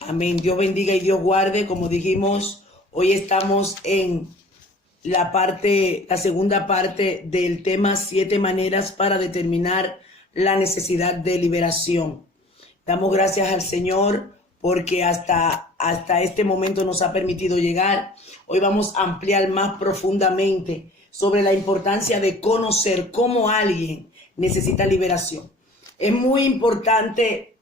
Amén. Dios bendiga y Dios guarde. Como dijimos, hoy estamos en la segunda parte del tema 7 maneras para determinar la necesidad de liberación. Damos gracias al Señor porque hasta este momento nos ha permitido llegar. Hoy vamos a ampliar más profundamente sobre la importancia de conocer cómo alguien necesita liberación. Es muy importante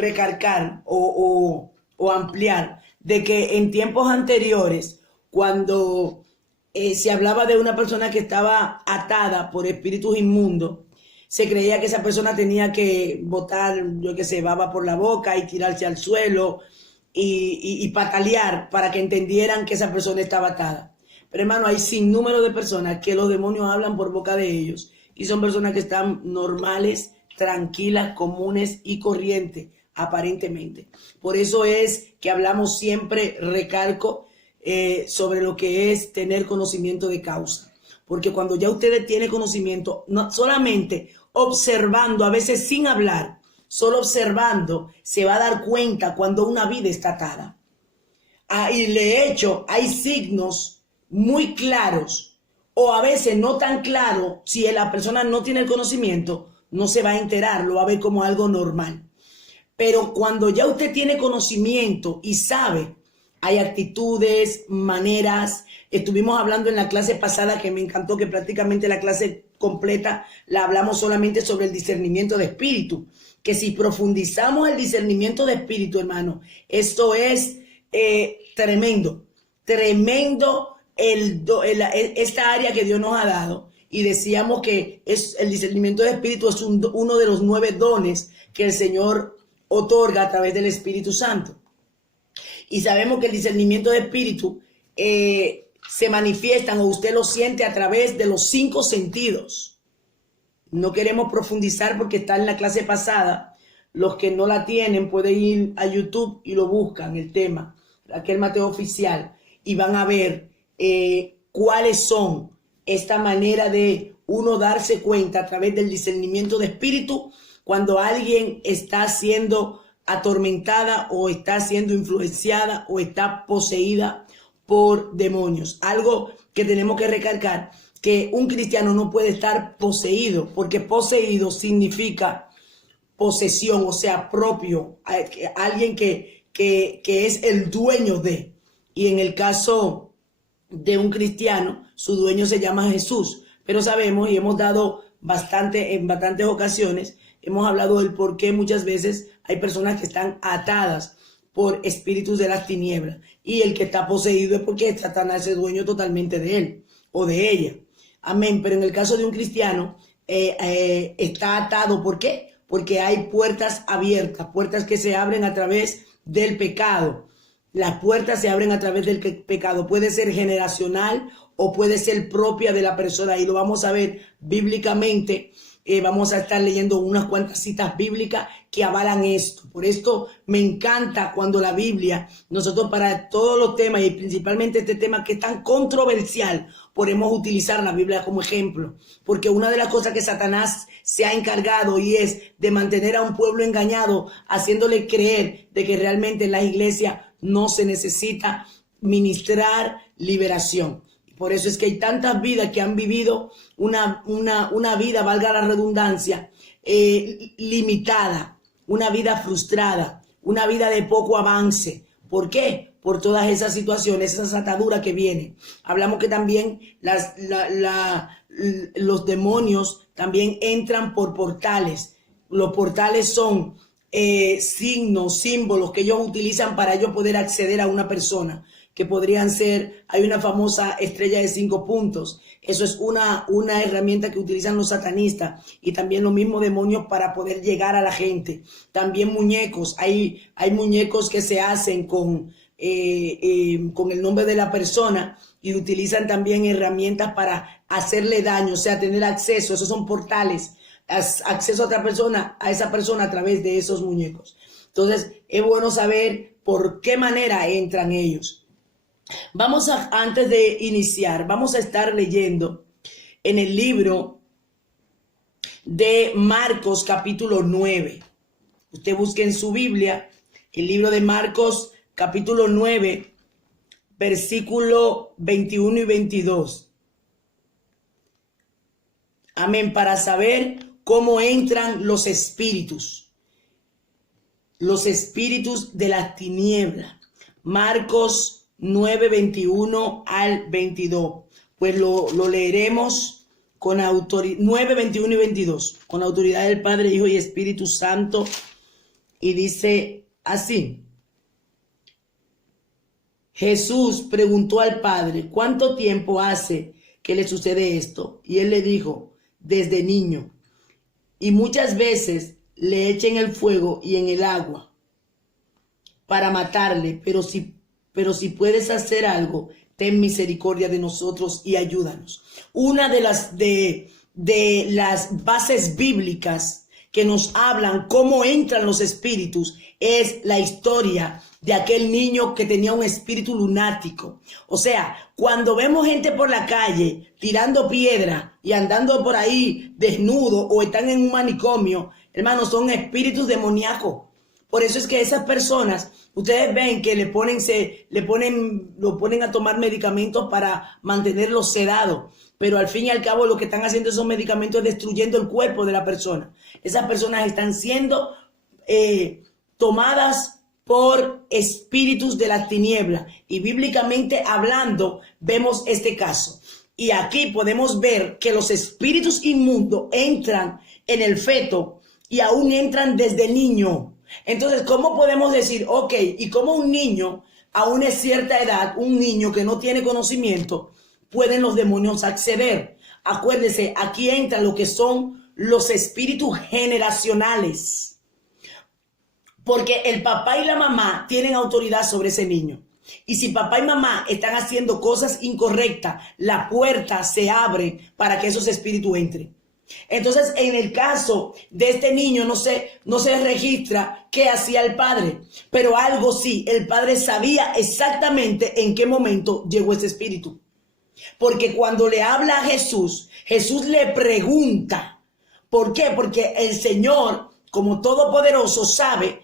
recalcar o ampliar de que en tiempos anteriores, cuando se hablaba de una persona que estaba atada por espíritus inmundos, se creía que esa persona tenía que botar, yo qué sé, baba por la boca y tirarse al suelo y patalear para que entendieran que esa persona estaba atada. Pero hermano, hay sin número de personas que los demonios hablan por boca de ellos y son personas que están normales, tranquilas, comunes y corrientes, aparentemente. Por eso es que hablamos siempre, recalco, sobre lo que es tener conocimiento de causa. Porque cuando ya ustedes tienen conocimiento, no solamente observando, a veces sin hablar, solo observando, se va a dar cuenta cuando una vida está atada. Y de hecho, hay signos muy claros, o a veces no tan claros, si la persona no tiene el conocimiento, no se va a enterar, lo va a ver como algo normal. Pero cuando ya usted tiene conocimiento y sabe, hay actitudes, maneras. Estuvimos hablando en la clase pasada, que me encantó, que prácticamente la clase completa la hablamos solamente sobre el discernimiento de espíritu. Que si profundizamos el discernimiento de espíritu, hermano, esto es tremendo, tremendo esta área que Dios nos ha dado. Y decíamos que el discernimiento de espíritu es uno de los 9 dones que el Señor otorga a través del Espíritu Santo. Y sabemos que el discernimiento de espíritu se manifiestan, o usted lo siente a través de los 5 sentidos. No queremos profundizar porque está en la clase pasada. Los que no la tienen pueden ir a YouTube y lo buscan, el tema, aquel Mateo oficial, y van a ver cuáles son esta manera de uno darse cuenta a través del discernimiento de espíritu cuando alguien está siendo atormentada o está siendo influenciada o está poseída por demonios. Algo que tenemos que recalcar, que un cristiano no puede estar poseído, porque poseído significa posesión, o sea, propio, alguien que es el dueño de. Y en el caso de un cristiano, su dueño se llama Jesús. Pero sabemos y hemos dado en bastantes ocasiones, hemos hablado del por qué muchas veces hay personas que están atadas por espíritus de las tinieblas. Y el que está poseído es porque Satanás es dueño totalmente de él o de ella. Amén. Pero en el caso de un cristiano, está atado. ¿Por qué? Porque hay puertas abiertas, puertas que se abren a través del pecado. Las puertas se abren a través del pecado. Puede ser generacional o puede ser propia de la persona. Y lo vamos a ver bíblicamente. Vamos a estar leyendo unas cuantas citas bíblicas que avalan esto. Por esto me encanta cuando la Biblia, nosotros para todos los temas y principalmente este tema que es tan controversial, podemos utilizar la Biblia como ejemplo. Porque una de las cosas que Satanás se ha encargado y es de mantener a un pueblo engañado, haciéndole creer de que realmente en la iglesia no se necesita ministrar liberación. Por eso es que hay tantas vidas que han vivido una vida, valga la redundancia, limitada, una vida frustrada, una vida de poco avance. ¿Por qué? Por todas esas situaciones, esas ataduras que vienen. Hablamos que también los demonios también entran por portales. Los portales son signos, símbolos que ellos utilizan para ellos poder acceder a una persona, que podrían ser, hay una famosa estrella de 5 puntos. Eso es una herramienta que utilizan los satanistas y también los mismos demonios para poder llegar a la gente. También muñecos, hay muñecos que se hacen con el nombre de la persona y utilizan también herramientas para hacerle daño, o sea, tener acceso. Esos son portales, acceso a esa persona a través de esos muñecos. Entonces, es bueno saber por qué manera entran ellos. Antes de iniciar, vamos a estar leyendo en el libro de Marcos capítulo 9. Usted busque en su Biblia El libro de Marcos, capítulo 9, versículo 21 y 22. Amén, para saber cómo entran los espíritus de las tinieblas. Marcos 9, 21 al 22. Pues lo leeremos con autoridad, 9, 21 y 22, con la autoridad del Padre, Hijo y Espíritu Santo. Y dice así: Jesús preguntó al Padre, ¿cuánto tiempo hace que le sucede esto? Y él le dijo, desde niño. Y muchas veces le echen el fuego y en el agua para matarle, pero si puedes hacer algo, ten misericordia de nosotros y ayúdanos. Una de las bases bíblicas que nos hablan cómo entran los espíritus es la historia de aquel niño que tenía un espíritu lunático. O sea, cuando vemos gente por la calle tirando piedra y andando por ahí desnudo o están en un manicomio, hermanos, son espíritus demoníacos. Por eso es que esas personas, ustedes ven que lo ponen a tomar medicamentos para mantenerlos sedados. Pero al fin y al cabo lo que están haciendo esos medicamentos es destruyendo el cuerpo de la persona. Esas personas están siendo tomadas por espíritus de las tinieblas. Y bíblicamente hablando, vemos este caso. Y aquí podemos ver que los espíritus inmundos entran en el feto y aún entran desde niño. Entonces, ¿cómo podemos decir, ok, y cómo un niño a una cierta edad, un niño que no tiene conocimiento, pueden los demonios acceder? Acuérdese, aquí entra lo que son los espíritus generacionales. Porque el papá y la mamá tienen autoridad sobre ese niño. Y si papá y mamá están haciendo cosas incorrectas, la puerta se abre para que esos espíritus entren. Entonces, en el caso de este niño no se registra qué hacía el padre, pero algo sí, el padre sabía exactamente en qué momento llegó ese espíritu. Porque cuando le habla a Jesús, Jesús le pregunta, ¿por qué? Porque el Señor, como todopoderoso, sabe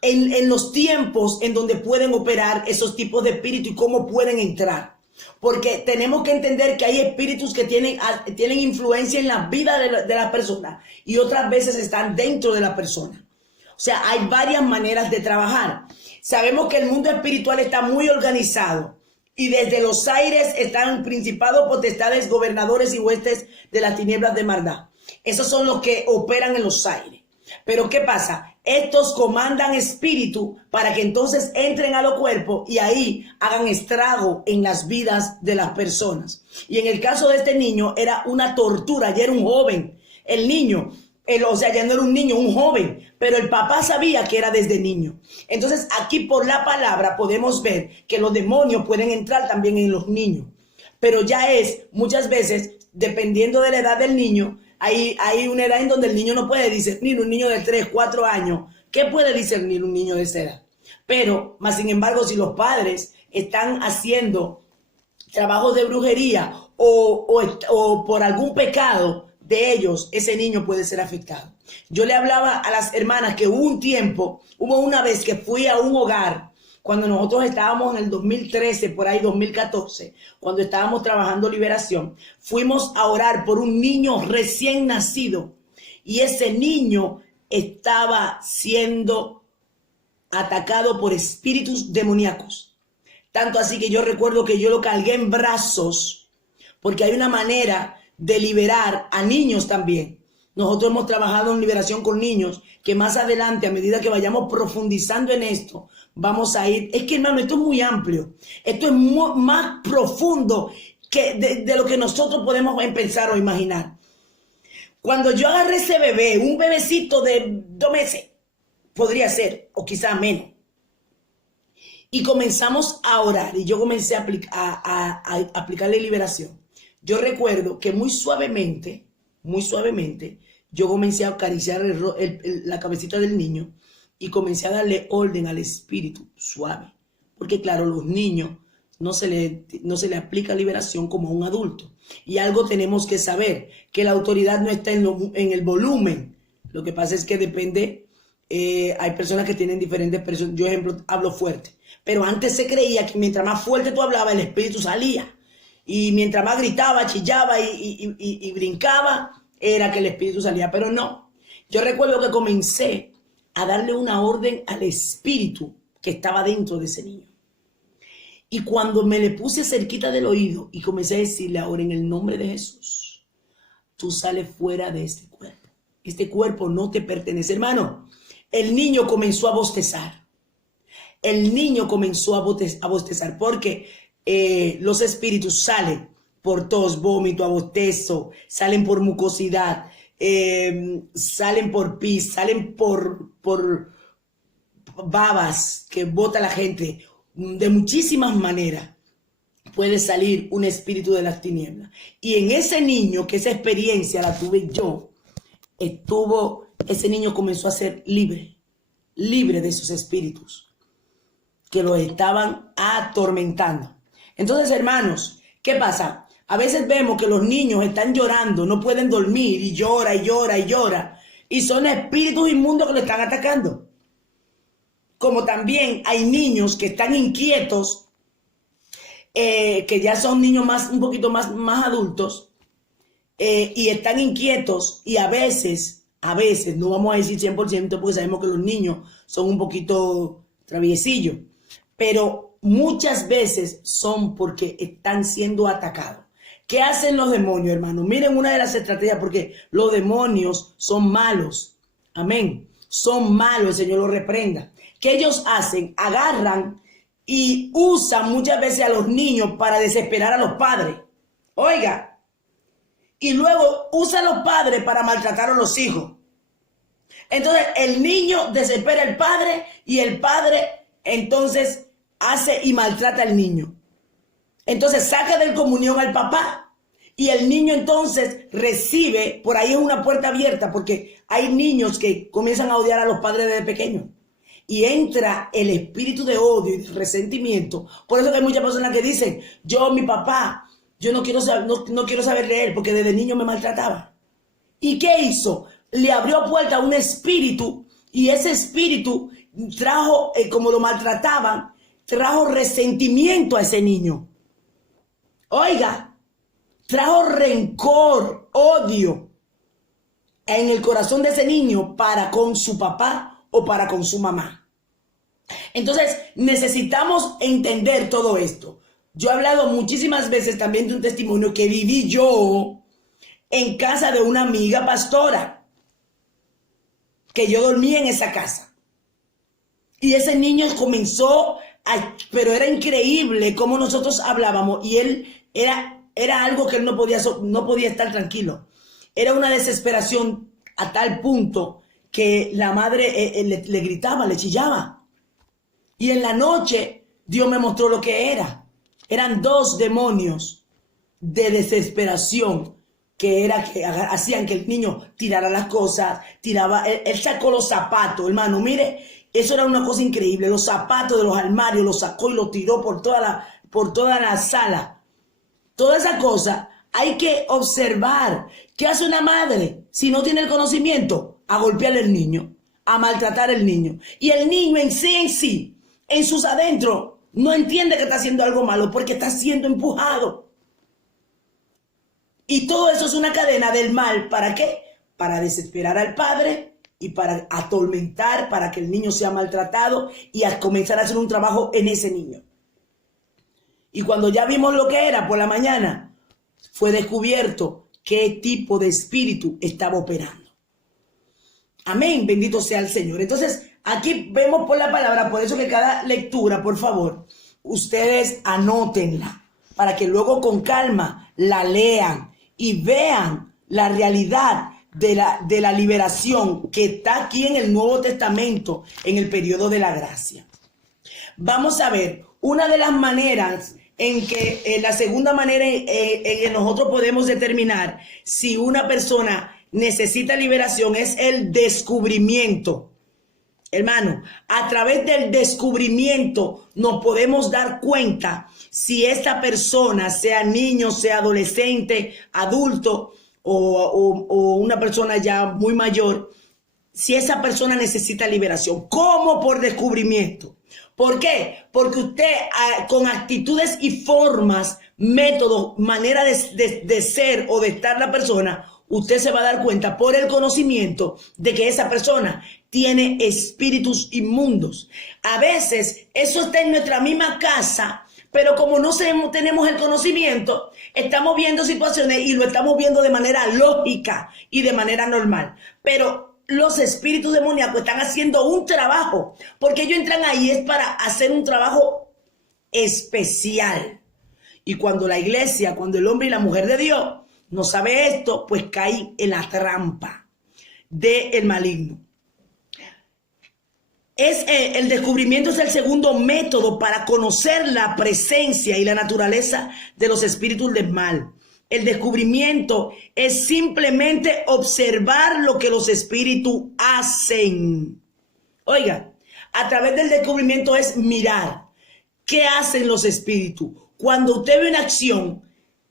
en los tiempos en donde pueden operar esos tipos de espíritus y cómo pueden entrar. Porque tenemos que entender que hay espíritus que tienen influencia en la vida de la persona y otras veces están dentro de la persona. O sea, hay varias maneras de trabajar. Sabemos que el mundo espiritual está muy organizado y desde los aires están principados, potestades, gobernadores y huestes de las tinieblas de maldad. Esos son los que operan en los aires. Pero ¿qué pasa? Estos comandan espíritu para que entonces entren a los cuerpos y ahí hagan estrago en las vidas de las personas. Y en el caso de este niño era una tortura, ya era un joven. El niño, o sea, ya no era un niño, un joven, pero el papá sabía que era desde niño. Entonces aquí por la palabra podemos ver que los demonios pueden entrar también en los niños. Pero ya es muchas veces, dependiendo de la edad del niño, hay una edad en donde el niño no puede discernir, un niño de 3, 4 años. ¿Qué puede discernir un niño de esa edad? Pero, más sin embargo, si los padres están haciendo trabajos de brujería o por algún pecado de ellos, ese niño puede ser afectado. Yo le hablaba a las hermanas que hubo una vez que fui a un hogar, cuando nosotros estábamos en el 2013, por ahí 2014, cuando estábamos trabajando liberación, fuimos a orar por un niño recién nacido y ese niño estaba siendo atacado por espíritus demoníacos. Tanto así que yo recuerdo que yo lo cargué en brazos, porque hay una manera de liberar a niños también. Nosotros hemos trabajado en liberación con niños, que más adelante, a medida que vayamos profundizando en esto, vamos a ir. Es que, hermano, esto es muy amplio. Esto es más profundo que de lo que nosotros podemos pensar o imaginar. Cuando yo agarré ese bebé, un bebecito de 2 meses, podría ser, o quizá menos, y comenzamos a orar, y yo comencé a aplicarle liberación. Yo recuerdo que muy suavemente, yo comencé a acariciar la cabecita del niño y comencé a darle orden al espíritu suave. Porque claro, los niños no se le aplica liberación como a un adulto. Y algo tenemos que saber, que la autoridad no está en el volumen. Lo que pasa es que depende hay personas que tienen diferentes personas. Yo, ejemplo, hablo fuerte. Pero antes se creía que mientras más fuerte tú hablabas, el espíritu salía. Y mientras más gritaba, chillaba y brincaba, era que el espíritu salía. Pero no. Yo recuerdo que comencé a darle una orden al espíritu que estaba dentro de ese niño. Y cuando me le puse cerquita del oído y comencé a decirle ahora en el nombre de Jesús, tú sales fuera de este cuerpo. Este cuerpo no te pertenece, hermano. El niño comenzó a bostezar. El niño comenzó a bostezar porque los espíritus salen por tos, vómito, bostezo, salen por mucosidad, salen por pis, salen por babas que bota la gente. De muchísimas maneras puede salir un espíritu de las tinieblas. Y en ese niño, que esa experiencia la tuve yo, ese niño comenzó a ser libre de esos espíritus que lo estaban atormentando. Entonces, hermanos, ¿qué pasa? A veces vemos que los niños están llorando, no pueden dormir y llora y llora y llora. Y son espíritus inmundos que lo están atacando. Como también hay niños que están inquietos, que ya son niños un poquito más adultos, y están inquietos y a veces, no vamos a decir 100% porque sabemos que los niños son un poquito traviesillos, pero muchas veces son porque están siendo atacados. ¿Qué hacen los demonios, hermano? Miren una de las estrategias, porque los demonios son malos. Amén. Son malos, el Señor los reprenda. ¿Qué ellos hacen? Agarran y usan muchas veces a los niños para desesperar a los padres. Oiga. Y luego usan a los padres para maltratar a los hijos. Entonces el niño desespera al padre y el padre entonces hace y maltrata al niño. Entonces saca de comunión al papá y el niño entonces recibe, por ahí es una puerta abierta porque hay niños que comienzan a odiar a los padres desde pequeños. Y entra el espíritu de odio y de resentimiento. Por eso que hay muchas personas que dicen, mi papá, yo no quiero saber de él porque desde niño me maltrataba. ¿Y qué hizo? Le abrió puerta a un espíritu y ese espíritu trajo, como lo maltrataban, trajo resentimiento a ese niño. Oiga, trajo rencor, odio en el corazón de ese niño para con su papá o para con su mamá. Entonces necesitamos entender todo esto. Yo he hablado muchísimas veces también de un testimonio que viví yo en casa de una amiga pastora, que yo dormía en esa casa. Y ese niño comenzó pero era increíble cómo nosotros hablábamos y él era algo que él no podía estar tranquilo. Era una desesperación a tal punto que la madre le gritaba, le chillaba. Y en la noche Dios me mostró lo que era. Eran 2 demonios de desesperación que hacían que el niño tirara las cosas, él sacó los zapatos, hermano, mire, eso era una cosa increíble, los zapatos de los armarios los sacó y los tiró por toda la sala. Toda esa cosa hay que observar. ¿Qué hace una madre si no tiene el conocimiento? A golpear al niño, a maltratar al niño. Y el niño en sí, en sus adentros, no entiende que está haciendo algo malo porque está siendo empujado. Y todo eso es una cadena del mal. ¿Para qué? Para desesperar al padre y para atormentar, para que el niño sea maltratado y a comenzar a hacer un trabajo en ese niño. Y cuando ya vimos lo que era por la mañana, fue descubierto qué tipo de espíritu estaba operando. Amén, bendito sea el Señor. Entonces, aquí vemos por la palabra, por eso que cada lectura, por favor, ustedes anótenla, para que luego con calma la lean y vean la realidad de la liberación que está aquí en el Nuevo Testamento, en el periodo de la gracia. Vamos a ver, una de las maneras en que, la segunda manera en que nosotros podemos determinar si una persona necesita liberación es el descubrimiento. Hermano, a través del descubrimiento nos podemos dar cuenta si esta persona, sea niño, sea adolescente, adulto o una persona ya muy mayor, si esa persona necesita liberación. ¿Cómo? Por descubrimiento. ¿Por qué? Porque usted con actitudes y formas, métodos, manera de ser o de estar la persona, usted se va a dar cuenta por el conocimiento de que esa persona tiene espíritus inmundos. A veces eso está en nuestra misma casa, pero como no tenemos el conocimiento, estamos viendo situaciones y lo estamos viendo de manera lógica y de manera normal. Pero los espíritus demoníacos están haciendo un trabajo, porque ellos entran ahí es para hacer un trabajo especial. Y cuando la iglesia, cuando el hombre y la mujer de Dios no sabe esto, pues cae en la trampa del maligno. El descubrimiento es el segundo método para conocer la presencia y la naturaleza de los espíritus del mal. El descubrimiento es simplemente observar lo que los espíritus hacen. Oiga, a través del descubrimiento es mirar qué hacen los espíritus. Cuando usted ve una acción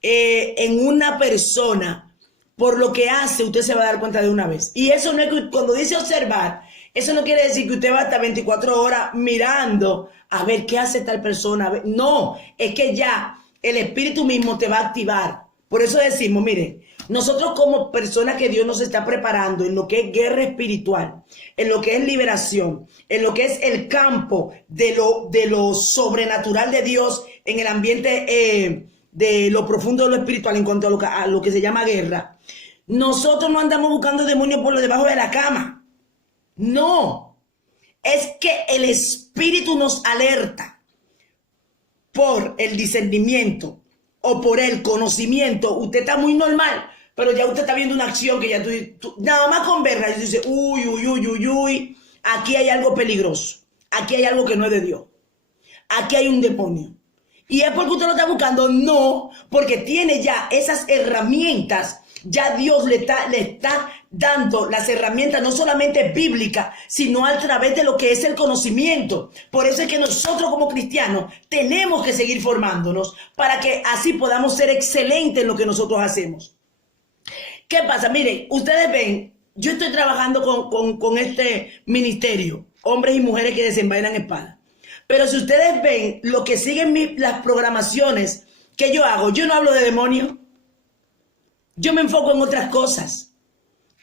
en una persona, por lo que hace, usted se va a dar cuenta de una vez. Y eso no es que cuando dice observar, eso no quiere decir que usted va hasta 24 horas mirando a ver qué hace tal persona. No, es que ya el espíritu mismo te va a activar. Por eso decimos, mire, nosotros como personas que Dios nos está preparando en lo que es guerra espiritual, en lo que es liberación, en lo que es el campo de lo sobrenatural de Dios, en el ambiente de lo profundo de lo espiritual en cuanto a lo que se llama guerra, nosotros no andamos buscando demonios por lo debajo de la cama. No, es que el espíritu nos alerta por el discernimiento o por el conocimiento. Usted está muy normal, pero ya usted está viendo una acción que ya tú nada más con verla, y dice, uy, aquí hay algo peligroso, aquí hay algo que no es de Dios, aquí hay un demonio. ¿Y es porque usted lo está buscando? No, porque tiene ya esas herramientas. Ya Dios le está dando las herramientas no solamente bíblicas, sino a través de lo que es el conocimiento. Por eso es que nosotros como cristianos tenemos que seguir formándonos para que así podamos ser excelentes en lo que nosotros hacemos. ¿Qué pasa? Miren, ustedes ven, yo estoy trabajando con este ministerio, hombres y mujeres que desenvainan espadas. Pero si ustedes ven lo que siguen las programaciones que yo hago, yo no hablo de demonios. Yo me enfoco en otras cosas.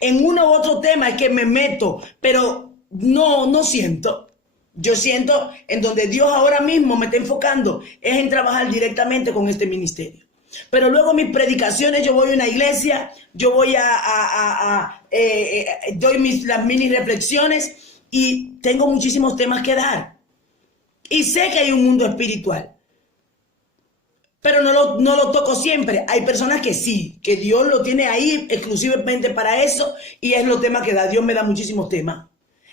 En uno u otro tema es que me meto, pero no siento. Yo siento en donde Dios ahora mismo me está enfocando es en trabajar directamente con este ministerio. Pero luego mis predicaciones, yo voy a una iglesia, yo voy doy las mini reflexiones y tengo muchísimos temas que dar. Y sé que hay un mundo espiritual. Pero no lo toco siempre. Hay personas que sí, que Dios lo tiene ahí exclusivamente para eso y es los temas que da. Dios me da muchísimos temas.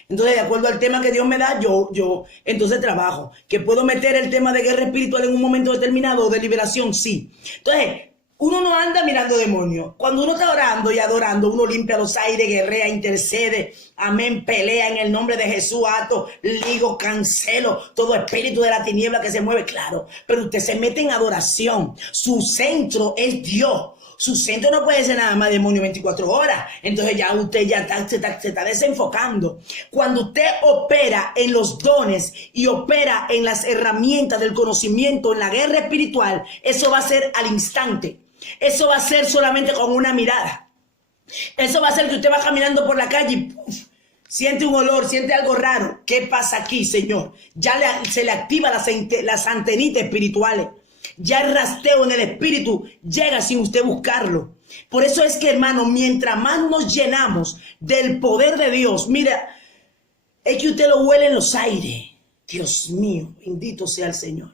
Entonces, de acuerdo al tema que Dios me da, yo entonces trabajo. ¿Que puedo meter el tema de guerra espiritual en un momento determinado o de liberación? Sí. Entonces, uno no anda mirando demonios. Cuando uno está orando y adorando, uno limpia los aires, guerrea, intercede, amén, pelea en el nombre de Jesús, ato, ligo, cancelo todo espíritu de la tiniebla que se mueve, claro. Pero usted se mete en adoración. Su centro es Dios. Su centro no puede ser nada más demonio 24 horas. Entonces ya usted se está desenfocando. Cuando usted opera en los dones y opera en las herramientas del conocimiento, en la guerra espiritual, eso va a ser al instante. Eso va a ser solamente con una mirada. Eso va a ser que usted va caminando por la calle y ¡puf! Siente un olor, siente algo raro. ¿Qué pasa aquí, Señor? Ya se le activa las antenitas espirituales. Ya el rasteo en el espíritu llega sin usted buscarlo. Por eso es que, hermano, mientras más nos llenamos del poder de Dios, mira, es que usted lo huele en los aires. Dios mío, bendito sea el Señor.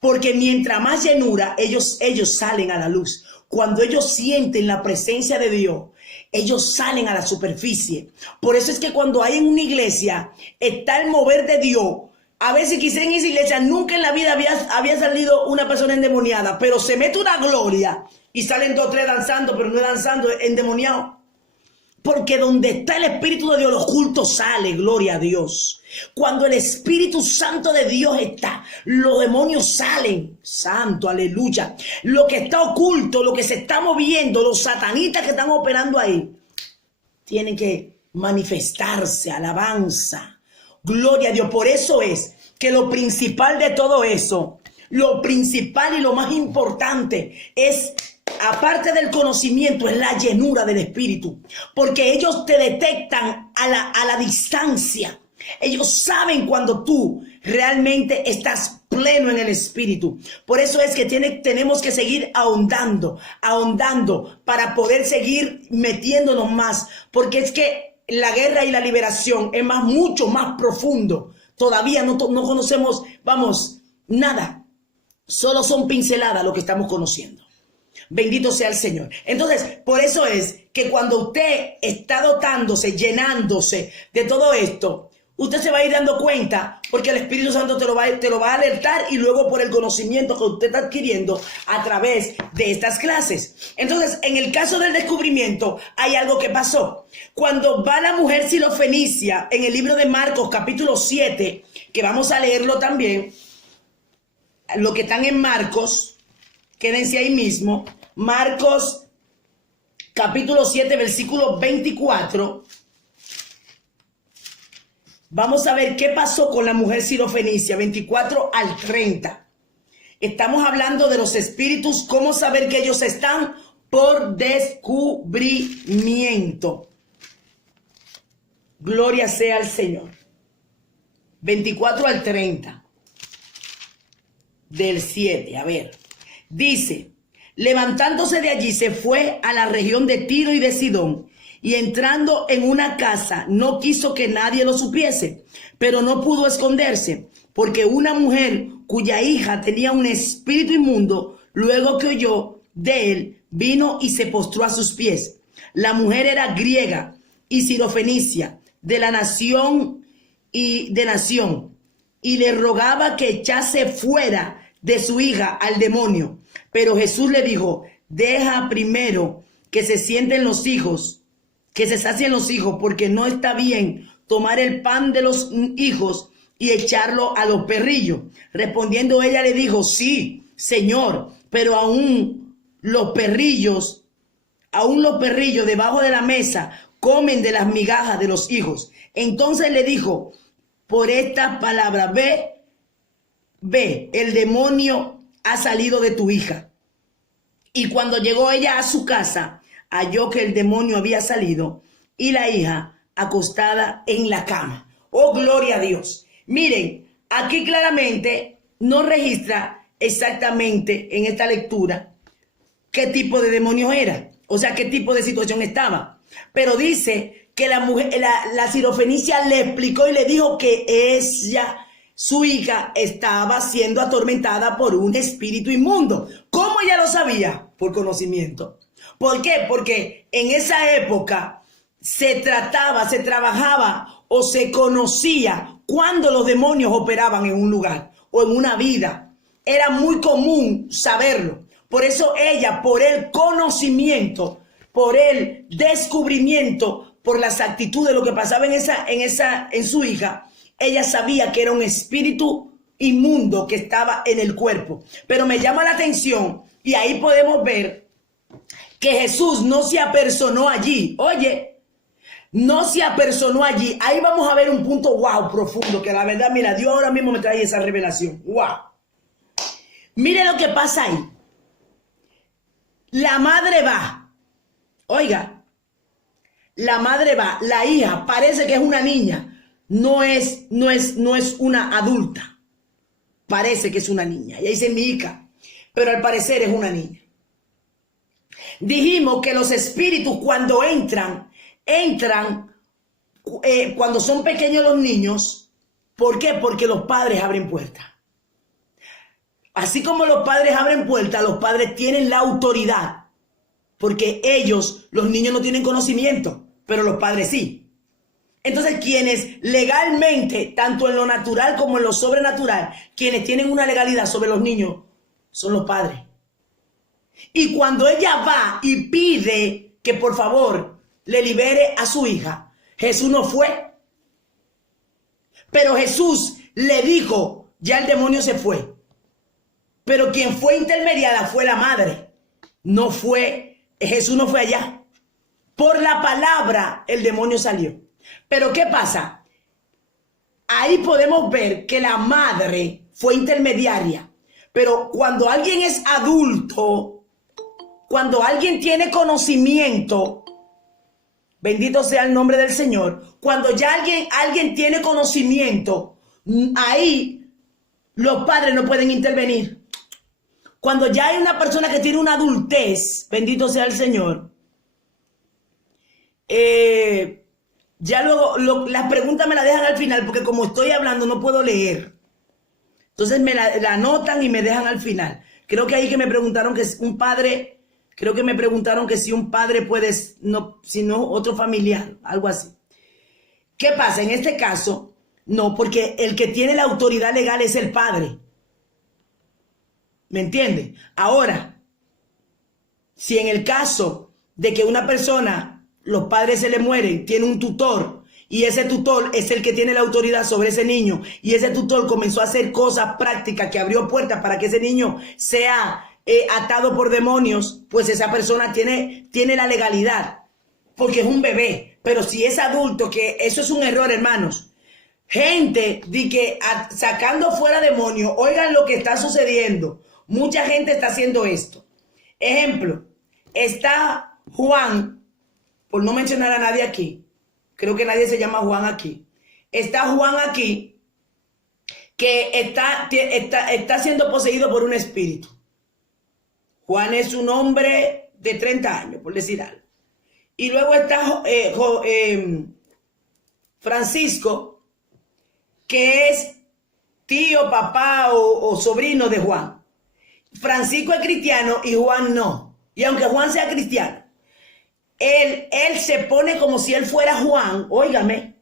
Porque mientras más llenura, ellos salen a la luz. Cuando ellos sienten la presencia de Dios, ellos salen a la superficie. Por eso es que cuando hay en una iglesia, está el mover de Dios. A veces quizá en esa iglesia nunca en la vida había salido una persona endemoniada, pero se mete una gloria y salen 2 o 3 danzando, pero no danzando, endemoniado. Porque donde está el Espíritu de Dios, los cultos salen, gloria a Dios. Cuando el Espíritu Santo de Dios está, los demonios salen. Santo, aleluya. Lo que está oculto, lo que se está moviendo, los satanitas que están operando ahí, tienen que manifestarse, alabanza, gloria a Dios. Por eso es que lo principal de todo eso, lo principal y lo más importante es, aparte del conocimiento, es la llenura del Espíritu, porque ellos te detectan a la distancia. Ellos saben cuando tú realmente estás pleno en el Espíritu. Por eso es que tenemos que seguir ahondando para poder seguir metiéndonos más, porque es que la guerra y la liberación es mucho más profundo. Todavía no conocemos, nada. Solo son pinceladas lo que estamos conociendo. Bendito sea el Señor. Entonces, por eso es que cuando usted está dotándose, llenándose de todo esto, usted se va a ir dando cuenta, porque el Espíritu Santo te lo va a alertar, y luego por el conocimiento que usted está adquiriendo a través de estas clases. Entonces, en el caso del descubrimiento, hay algo que pasó. Cuando va la mujer sirofenicia, en el libro de Marcos, capítulo 7, que vamos a leerlo también, lo que están en Marcos, quédense ahí mismo, Marcos, capítulo 7, versículo 24, vamos a ver qué pasó con la mujer sirofenicia, 24 al 30. Estamos hablando de los espíritus, cómo saber que ellos están por descubrimiento. Gloria sea al Señor. 24 al 30 del 7, a ver. Dice, levantándose de allí se fue a la región de Tiro y de Sidón, y entrando en una casa no quiso que nadie lo supiese, pero no pudo esconderse, porque una mujer cuya hija tenía un espíritu inmundo, luego que oyó de él, vino y se postró a sus pies. La mujer era griega y sirofenicia, de la nación y le rogaba que echase fuera de su hija al demonio. Pero Jesús le dijo, deja primero que se sacien los hijos, porque no está bien tomar el pan de los hijos y echarlo a los perrillos. Respondiendo ella le dijo, sí, Señor, pero aún los perrillos debajo de la mesa comen de las migajas de los hijos. Entonces le dijo, por estas palabras, ve, el demonio ha salido de tu hija. Y cuando llegó ella a su casa, halló que el demonio había salido y la hija acostada en la cama. Oh, gloria a Dios. Miren, aquí claramente no registra exactamente en esta lectura qué tipo de demonio era, o sea, qué tipo de situación estaba. Pero dice que la mujer, la sirofenicia le explicó y le dijo que su hija estaba siendo atormentada por un espíritu inmundo. ¿Cómo ella lo sabía? Por conocimiento. ¿Por qué? Porque en esa época se trabajaba o se conocía cuando los demonios operaban en un lugar o en una vida. Era muy común saberlo. Por eso ella, por el conocimiento, por el descubrimiento, por las actitudes de lo que pasaba en su hija, ella sabía que era un espíritu inmundo que estaba en el cuerpo. Pero me llama la atención, y ahí podemos ver que Jesús no se apersonó allí. Oye, no se apersonó allí. Ahí vamos a ver un punto profundo, que la verdad, mira, Dios ahora mismo me trae esa revelación. Mire lo que pasa ahí. La madre va. Oiga, la madre va, la hija parece que es una niña. No es una adulta. Parece que es una niña. Ella dice mi hija, pero al parecer es una niña. Dijimos que los espíritus cuando entran cuando son pequeños los niños. ¿Por qué? Porque los padres abren puertas. Así como los padres abren puertas, los padres tienen la autoridad. Porque los niños no tienen conocimiento, pero los padres sí. Entonces, quienes legalmente, tanto en lo natural como en lo sobrenatural, quienes tienen una legalidad sobre los niños, son los padres. Y cuando ella va y pide que por favor le libere a su hija, Jesús no fue. Pero Jesús le dijo, ya el demonio se fue. Pero quien fue intermediada fue la madre. Jesús no fue allá. Por la palabra el demonio salió. Pero ¿qué pasa? Ahí podemos ver que la madre fue intermediaria. Pero cuando alguien es adulto, cuando alguien tiene conocimiento, bendito sea el nombre del Señor, cuando ya alguien tiene conocimiento, ahí los padres no pueden intervenir. Cuando ya hay una persona que tiene una adultez, bendito sea el Señor, ya luego las preguntas me las dejan al final, porque como estoy hablando no puedo leer. Entonces me la anotan y me dejan al final. Creo que ahí que me preguntaron que un padre, creo que me preguntaron que si un padre puede, no, si no otro familiar, algo así. ¿Qué pasa? En este caso, no, porque el que tiene la autoridad legal es el padre. ¿Me entiende? Ahora, si en el caso de que una persona, los padres se le mueren, tiene un tutor, y ese tutor es el que tiene la autoridad sobre ese niño, y ese tutor comenzó a hacer cosas prácticas que abrió puertas para que ese niño sea atado por demonios, pues esa persona tiene la legalidad, porque es un bebé. Pero si es adulto, que eso es un error, hermanos. Gente de que sacando fuera demonios, oigan lo que está sucediendo. Mucha gente está haciendo esto. Ejemplo, está Juan, por no mencionar a nadie aquí, creo que nadie se llama Juan aquí. Está Juan aquí, que está siendo poseído por un espíritu. Juan es un hombre de 30 años, por decir algo. Y luego está Francisco, que es tío, papá o sobrino de Juan. Francisco es cristiano y Juan no. Y aunque Juan sea cristiano, él se pone como si él fuera Juan, óigame,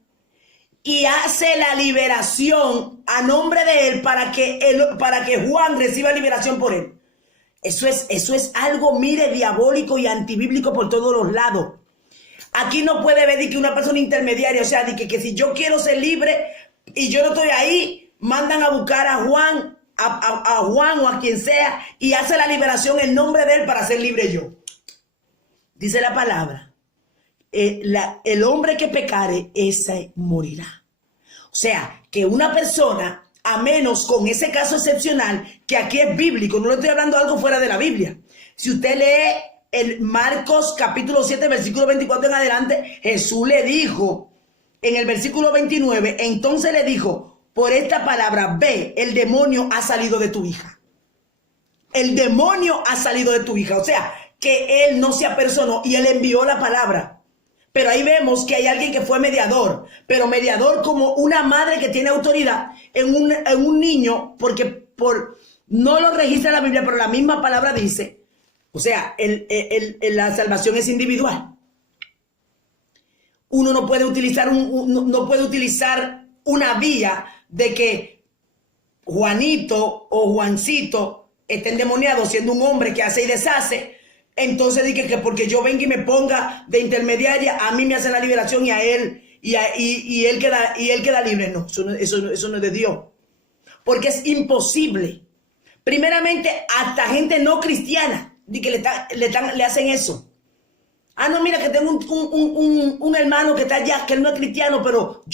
y hace la liberación a nombre de él para que Juan reciba liberación por él. Eso es algo, mire, diabólico y antibíblico por todos los lados. Aquí no puede ver de que una persona intermediaria, o sea, de que si yo quiero ser libre y yo no estoy ahí, mandan a buscar a Juan, a Juan o a quien sea, y hace la liberación en nombre de él para ser libre yo. Dice la palabra, el hombre que pecare, ese morirá. O sea, que una persona, a menos con ese caso excepcional, que aquí es bíblico, no le estoy hablando de algo fuera de la Biblia. Si usted lee el Marcos capítulo 7, versículo 24 en adelante, Jesús le dijo en el versículo 29, entonces le dijo, por esta palabra, ve, el demonio ha salido de tu hija. El demonio ha salido de tu hija. O sea, que él no se apersonó y él envió la palabra. Pero ahí vemos que hay alguien que fue mediador, pero mediador como una madre que tiene autoridad en un niño, porque no lo registra la Biblia, pero la misma palabra dice, o sea, la salvación es individual. Uno no puede utilizar una vía de que Juanito o Juancito esté endemoniado siendo un hombre que hace y deshace. Entonces dije que porque yo venga y me ponga de intermediaria, a mí me hace la liberación y a él, y él queda libre. No, eso no es de Dios. Porque es imposible. Primeramente, hasta gente no cristiana, de que le hacen eso. Ah, no, mira que tengo un hermano que está allá, que él no es cristiano, pero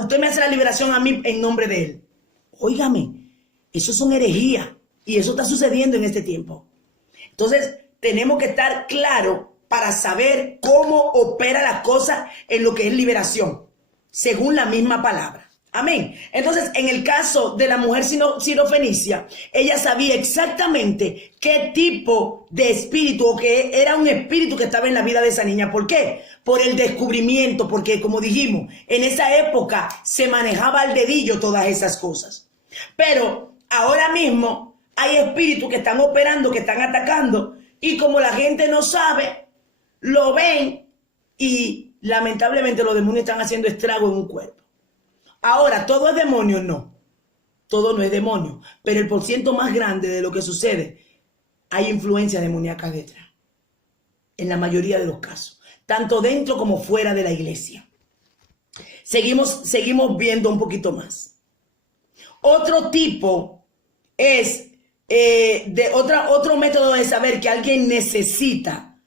usted me hace la liberación a mí en nombre de él. Óigame, eso son herejías. Y eso está sucediendo en este tiempo. Entonces, tenemos que estar claros para saber cómo opera la cosa en lo que es liberación, según la misma palabra. Amén. Entonces, en el caso de la mujer sirofenicia, ella sabía exactamente qué tipo de espíritu, o que era un espíritu que estaba en la vida de esa niña. ¿Por qué? Por el descubrimiento, porque como dijimos, en esa época se manejaba al dedillo todas esas cosas. Pero ahora mismo hay espíritus que están operando, que están atacando, y como la gente no sabe, lo ven y lamentablemente los demonios están haciendo estrago en un cuerpo. Ahora, ¿todo es demonio? No, todo no es demonio, pero el porciento más grande de lo que sucede, hay influencia demoníaca detrás, en la mayoría de los casos, tanto dentro como fuera de la iglesia. Seguimos viendo un poquito más. Otro tipo es... otro método de saber que alguien necesita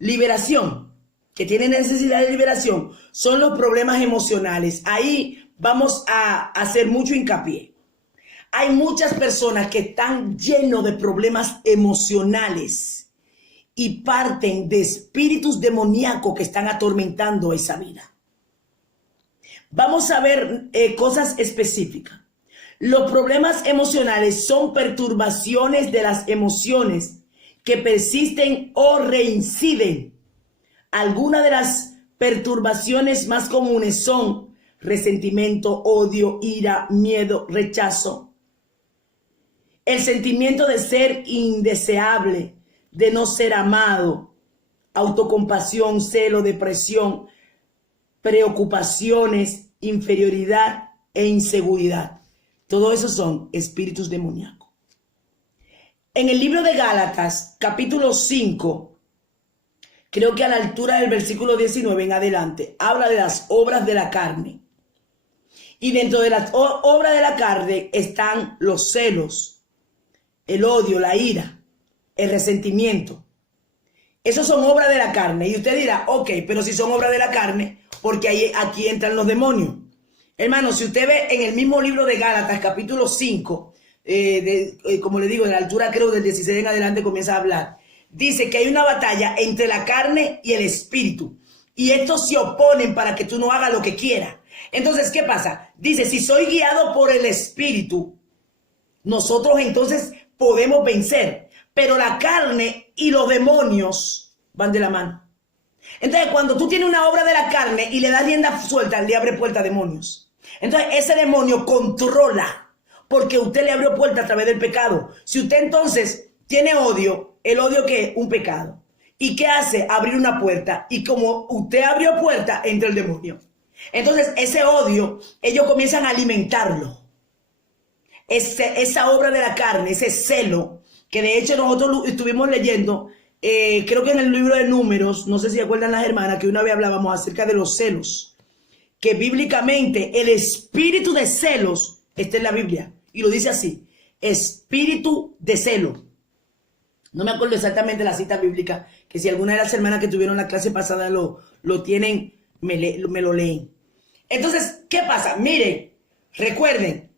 liberación, que tienen necesidad de liberación, son los problemas emocionales. Ahí vamos a hacer mucho hincapié. Hay muchas personas que están llenos de problemas emocionales y parten de espíritus demoníacos que están atormentando esa vida. Vamos a ver cosas específicas. Los problemas emocionales son perturbaciones de las emociones que persisten o reinciden. Algunas de las perturbaciones más comunes son resentimiento, odio, ira, miedo, rechazo. El sentimiento de ser indeseable, de no ser amado, autocompasión, celo, depresión, preocupaciones, inferioridad e inseguridad. Todo eso son espíritus demoníacos. En el libro de Gálatas, capítulo 5, creo que a la altura del versículo 19 en adelante, habla de las obras de la carne. Y dentro de las obras de la carne están los celos, el odio, la ira, el resentimiento. Esos son obras de la carne. Y usted dirá, ok, pero si son obras de la carne, porque aquí entran los demonios. Hermano, si usted ve en el mismo libro de Gálatas, capítulo 5, como le digo, de la altura creo del 16 en adelante comienza a hablar. Dice que hay una batalla entre la carne y el espíritu. Y estos se oponen para que tú no hagas lo que quieras. Entonces, ¿qué pasa? Dice, si soy guiado por el espíritu, nosotros entonces podemos vencer. Pero la carne y los demonios van de la mano. Entonces, cuando tú tienes una obra de la carne y le das rienda suelta, le abre puerta a demonios. Entonces, ese demonio controla, porque usted le abrió puerta a través del pecado. Si usted entonces tiene odio, ¿el odio qué es? Un pecado. ¿Y qué hace? Abrir una puerta. Y como usted abrió puerta, entra el demonio. Entonces, ese odio, ellos comienzan a alimentarlo. Esa obra de la carne, ese celo, que de hecho nosotros estuvimos leyendo, creo que en el libro de Números, no sé si acuerdan las hermanas, que una vez hablábamos acerca de los celos, que bíblicamente el espíritu de celos está en la Biblia, y lo dice así, espíritu de celo. No me acuerdo exactamente la cita bíblica, que si alguna de las hermanas que tuvieron la clase pasada lo tienen, me lo leen. Entonces, ¿qué pasa? Miren, recuerden,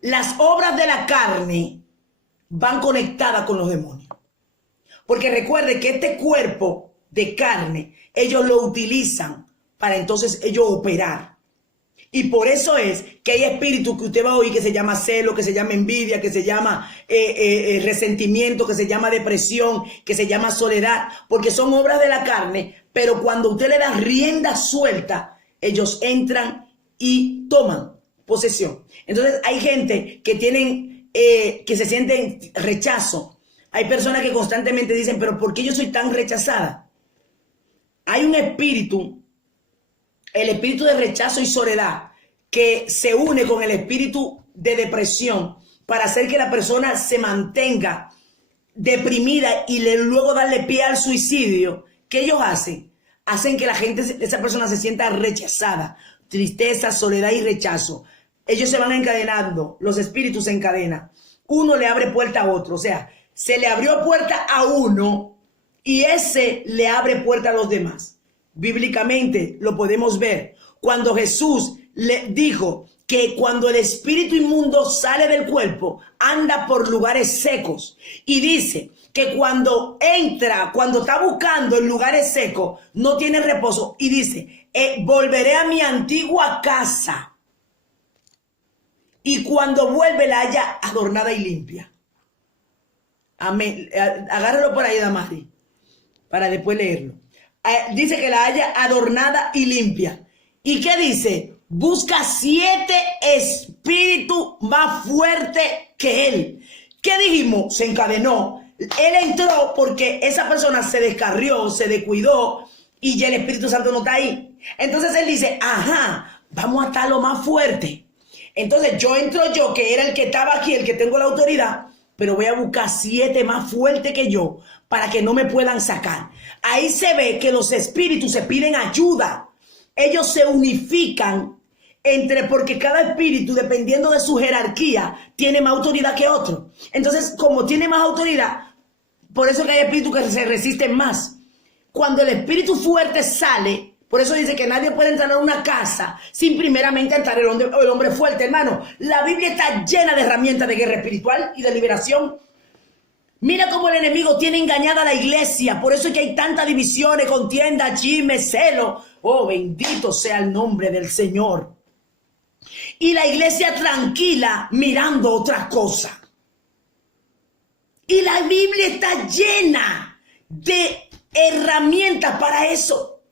las obras de la carne van conectadas con los demonios. Porque recuerde que este cuerpo de carne, ellos lo utilizan para entonces ellos operar. Y por eso es que hay espíritus que usted va a oír que se llama celo, que se llama envidia, que se llama resentimiento, que se llama depresión, que se llama soledad, porque son obras de la carne, pero cuando usted le da rienda suelta, ellos entran y toman posesión. Entonces hay gente que tienen, que se sienten rechazo. Hay personas que constantemente dicen, pero ¿por qué yo soy tan rechazada? Hay un espíritu, el espíritu de rechazo y soledad, que se une con el espíritu de depresión para hacer que la persona se mantenga deprimida y luego darle pie al suicidio. ¿Qué ellos hacen? Hacen que la gente, esa persona se sienta rechazada. Tristeza, soledad y rechazo. Ellos se van encadenando, los espíritus se encadenan. Uno le abre puerta a otro, o sea, se le abrió puerta a uno y ese le abre puerta a los demás. Bíblicamente lo podemos ver. Cuando Jesús le dijo que cuando el espíritu inmundo sale del cuerpo, anda por lugares secos. Y dice que cuando entra, cuando está buscando en lugares secos, no tiene reposo. Y dice, volveré a mi antigua casa. Y cuando vuelve la haya adornada y limpia. Amén. Agárralo por ahí, Damari, para después leerlo. Dice que la haya adornada y limpia. ¿Y qué dice? Busca 7 espíritus más fuertes que él. ¿Qué dijimos? Se encadenó. Él entró porque esa persona se descarrió, se descuidó y ya el Espíritu Santo no está ahí. Entonces él dice, ajá, vamos a estar lo más fuerte. Entonces yo entro yo, que era el que estaba aquí, el que tengo la autoridad, pero voy a buscar 7 más fuertes que yo para que no me puedan sacar. Ahí se ve que los espíritus se piden ayuda. Ellos se unifican porque cada espíritu, dependiendo de su jerarquía, tiene más autoridad que otro. Entonces, como tiene más autoridad, por eso que hay espíritus que se resisten más. cuando el espíritu fuerte sale, por eso dice que nadie puede entrar a una casa sin primeramente entrar el hombre fuerte, hermano. La Biblia está llena de herramientas de guerra espiritual y de liberación. Mira cómo el enemigo tiene engañada a la iglesia. Por eso es que hay tantas divisiones, contienda, chisme, celo. Oh, bendito sea el nombre del Señor. Y la iglesia tranquila mirando otras cosas. Y la Biblia está llena de herramientas para eso.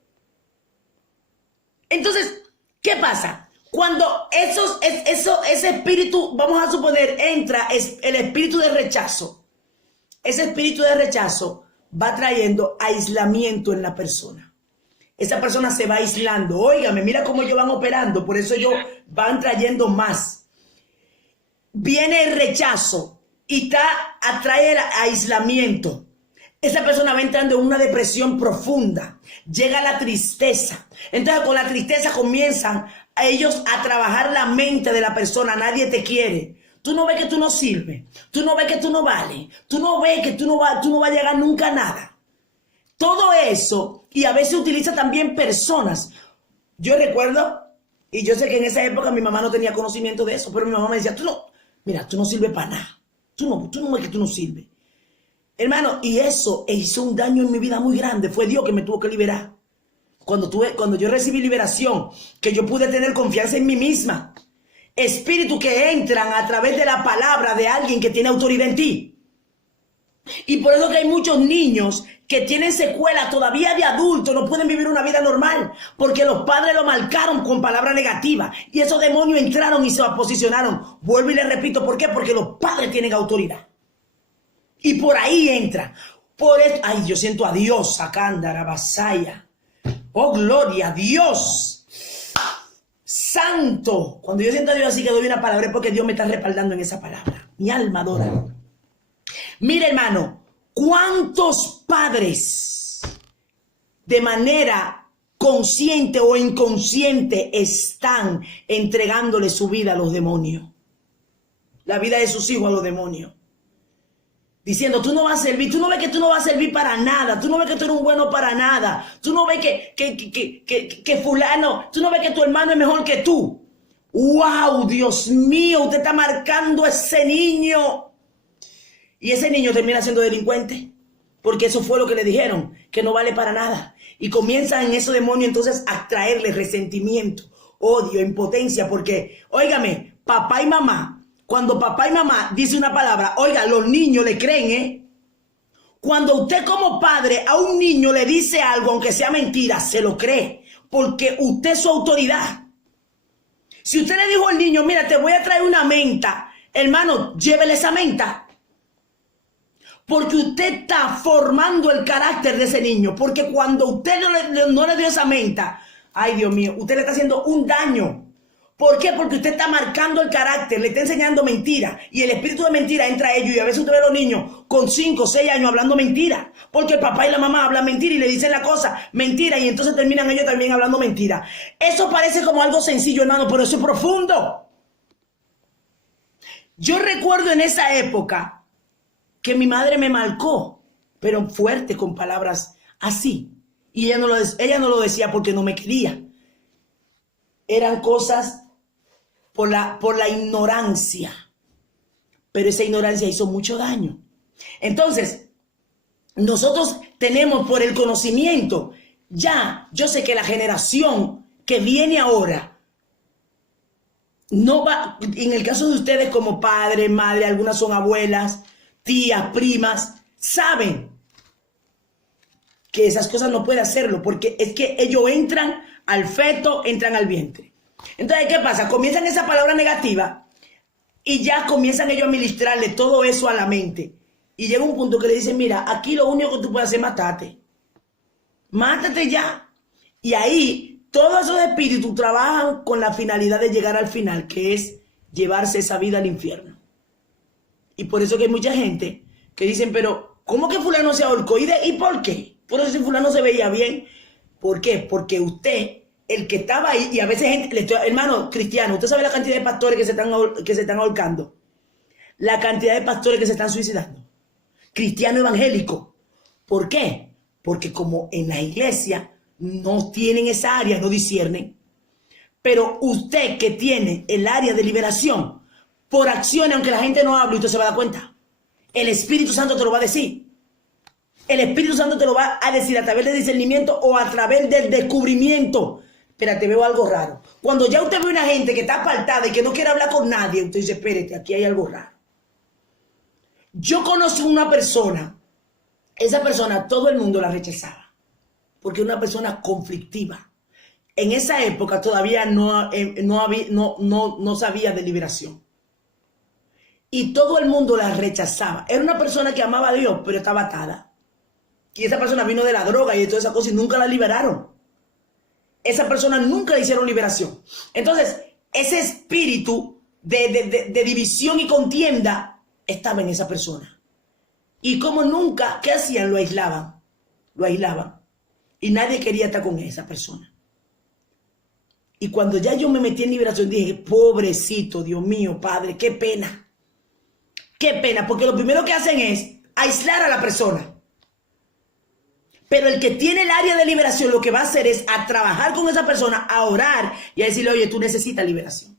Entonces, ¿qué pasa? Cuando ese espíritu, vamos a suponer, entra el espíritu de rechazo. Ese espíritu de rechazo va trayendo aislamiento en la persona. Esa persona se va aislando. Óigame, mira cómo ellos van operando. Por eso ellos van trayendo más. Viene el rechazo y atrae el aislamiento. Esa persona va entrando en una depresión profunda. Llega la tristeza. Entonces con la tristeza comienzan a ellos a trabajar la mente de la persona. Nadie te quiere. Tú no ves que tú no sirves. Tú no ves que tú no vales. Tú no ves que tú no vas a llegar nunca a nada. Todo eso, y a veces utiliza también personas. Yo recuerdo, y yo sé que en esa época mi mamá no tenía conocimiento de eso, pero mi mamá me decía, tú no sirves para nada. Tú no ves que tú no sirves. Hermano, y eso hizo un daño en mi vida muy grande. Fue Dios que me tuvo que liberar. Cuando yo recibí liberación, que yo pude tener confianza en mí misma. Espíritus que entran a través de la palabra de alguien que tiene autoridad en ti. Y por eso que hay muchos niños que tienen secuelas todavía de adultos, no pueden vivir una vida normal, porque los padres lo marcaron con palabra negativa. Y esos demonios entraron y se posicionaron. Vuelvo y les repito, ¿por qué? Porque los padres tienen autoridad. Y por ahí entra. Por eso, ay, yo siento a Dios, Sacándara, Basaya. Oh, gloria a Dios. Santo. Cuando yo siento a Dios así que doy una palabra es porque Dios me está respaldando en esa palabra. Mi alma adora. Mira, hermano, ¿cuántos padres de manera consciente o inconsciente están entregándole su vida a los demonios? La vida de sus hijos a los demonios. Diciendo, tú no vas a servir, tú no ves que tú no vas a servir para nada, tú no ves que tú eres un bueno para nada, tú no ves que fulano, tú no ves que tu hermano es mejor que tú. ¡Wow! Dios mío, usted está marcando a ese niño. Y ese niño termina siendo delincuente, porque eso fue lo que le dijeron, que no vale para nada. Y comienzan en esos demonios entonces a traerle resentimiento, odio, impotencia, porque, óigame, papá y mamá, cuando papá y mamá dicen una palabra, oiga, los niños le creen, ¿eh? Cuando usted como padre a un niño le dice algo, aunque sea mentira, se lo cree, porque usted es su autoridad. Si usted le dijo al niño, mira, te voy a traer una menta, hermano, llévele esa menta. Porque usted está formando el carácter de ese niño. Porque cuando usted no le dio esa menta, ay Dios mío, usted le está haciendo un daño. ¿Por qué? Porque usted está marcando el carácter, le está enseñando mentira. Y el espíritu de mentira entra a ellos. Y a veces usted ve a los niños con 5 o 6 años hablando mentira. Porque el papá y la mamá hablan mentira y le dicen la cosa mentira. Y entonces terminan ellos también hablando mentira. Eso parece como algo sencillo, hermano, pero eso es profundo. Yo recuerdo en esa época que mi madre me marcó, pero fuerte, con palabras así. Y ella no lo decía porque no me quería. Eran cosas por la ignorancia. Pero esa ignorancia hizo mucho daño. Entonces, nosotros tenemos por el conocimiento, ya, yo sé que la generación que viene ahora, no va, en el caso de ustedes como padre, madre, algunas son abuelas, tías, primas, saben que esas cosas no pueden hacerlo, porque es que ellos entran al feto, entran al vientre. Entonces, ¿qué pasa? Comienzan esa palabra negativa y ya comienzan ellos a ministrarle todo eso a la mente. Y llega un punto que le dicen, mira, aquí lo único que tú puedes hacer es matarte. Mátate ya. Y ahí todos esos espíritus trabajan con la finalidad de llegar al final, que es llevarse esa vida al infierno. Y por eso que hay mucha gente que dicen, pero ¿cómo que fulano se ahorcó? ¿Y por qué? Por eso si fulano se veía bien. ¿Por qué? Porque usted, el que estaba ahí, y a veces gente, hermano cristiano, usted sabe la cantidad de pastores que se están ahorcando. La cantidad de pastores que se están suicidando. Cristiano evangélico. ¿Por qué? porque como en la iglesia no tienen esa área, no disciernen. Pero usted que tiene el área de liberación, por acciones, aunque la gente no hable, usted se va a dar cuenta. El Espíritu Santo te lo va a decir. El Espíritu Santo te lo va a decir a través del discernimiento o a través del descubrimiento. Espérate, veo algo raro. Cuando ya usted ve una gente que está apartada y que no quiere hablar con nadie, usted dice, espérate, aquí hay algo raro. Yo conocí una persona, esa persona todo el mundo la rechazaba, porque era una persona conflictiva. En esa época todavía no sabía de liberación. Y todo el mundo la rechazaba. Era una persona que amaba a Dios, pero estaba atada. Y esa persona vino de la droga y de todas esas cosas y nunca la liberaron. Esa persona nunca le hicieron liberación. Entonces, ese espíritu de división y contienda estaba en esa persona. Y como nunca, ¿qué hacían? Lo aislaban. Lo aislaban. Y nadie quería estar con esa persona. Y cuando ya yo me metí en liberación, dije, pobrecito, Dios mío, Padre, qué pena. Qué pena, porque lo primero que hacen es aislar a la persona. Pero el que tiene el área de liberación lo que va a hacer es a trabajar con esa persona, a orar y a decirle, oye, tú necesitas liberación.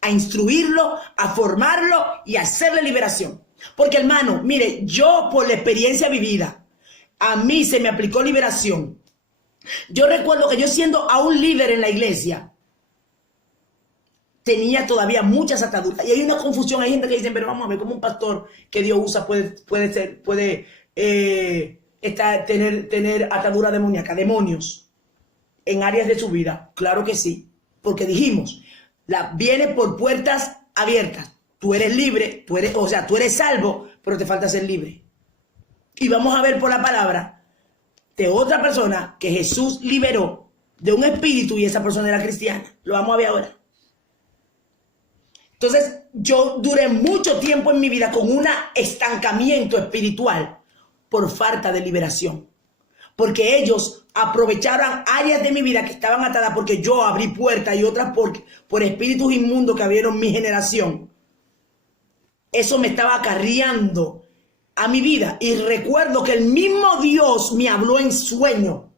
A instruirlo, a formarlo y a hacerle liberación. Porque hermano, mire, yo por la experiencia vivida, a mí se me aplicó liberación. Yo recuerdo que yo siendo aún líder en la iglesia, tenía todavía muchas ataduras. Y hay una confusión, hay gente que dice, pero vamos a ver, ¿cómo un pastor que Dios usa puede tener atadura demoníaca, demonios en áreas de su vida? Claro que sí, porque dijimos, viene por puertas abiertas. Tú eres libre, tú eres salvo, pero te falta ser libre. Y vamos a ver por la palabra de otra persona que Jesús liberó de un espíritu y esa persona era cristiana. Lo vamos a ver ahora. Entonces, yo duré mucho tiempo en mi vida con un estancamiento espiritual por falta de liberación. Porque ellos aprovecharon áreas de mi vida que estaban atadas porque yo abrí puertas y otras por espíritus inmundos que abrieron mi generación. Eso me estaba acarreando a mi vida. Y recuerdo que el mismo Dios me habló en sueño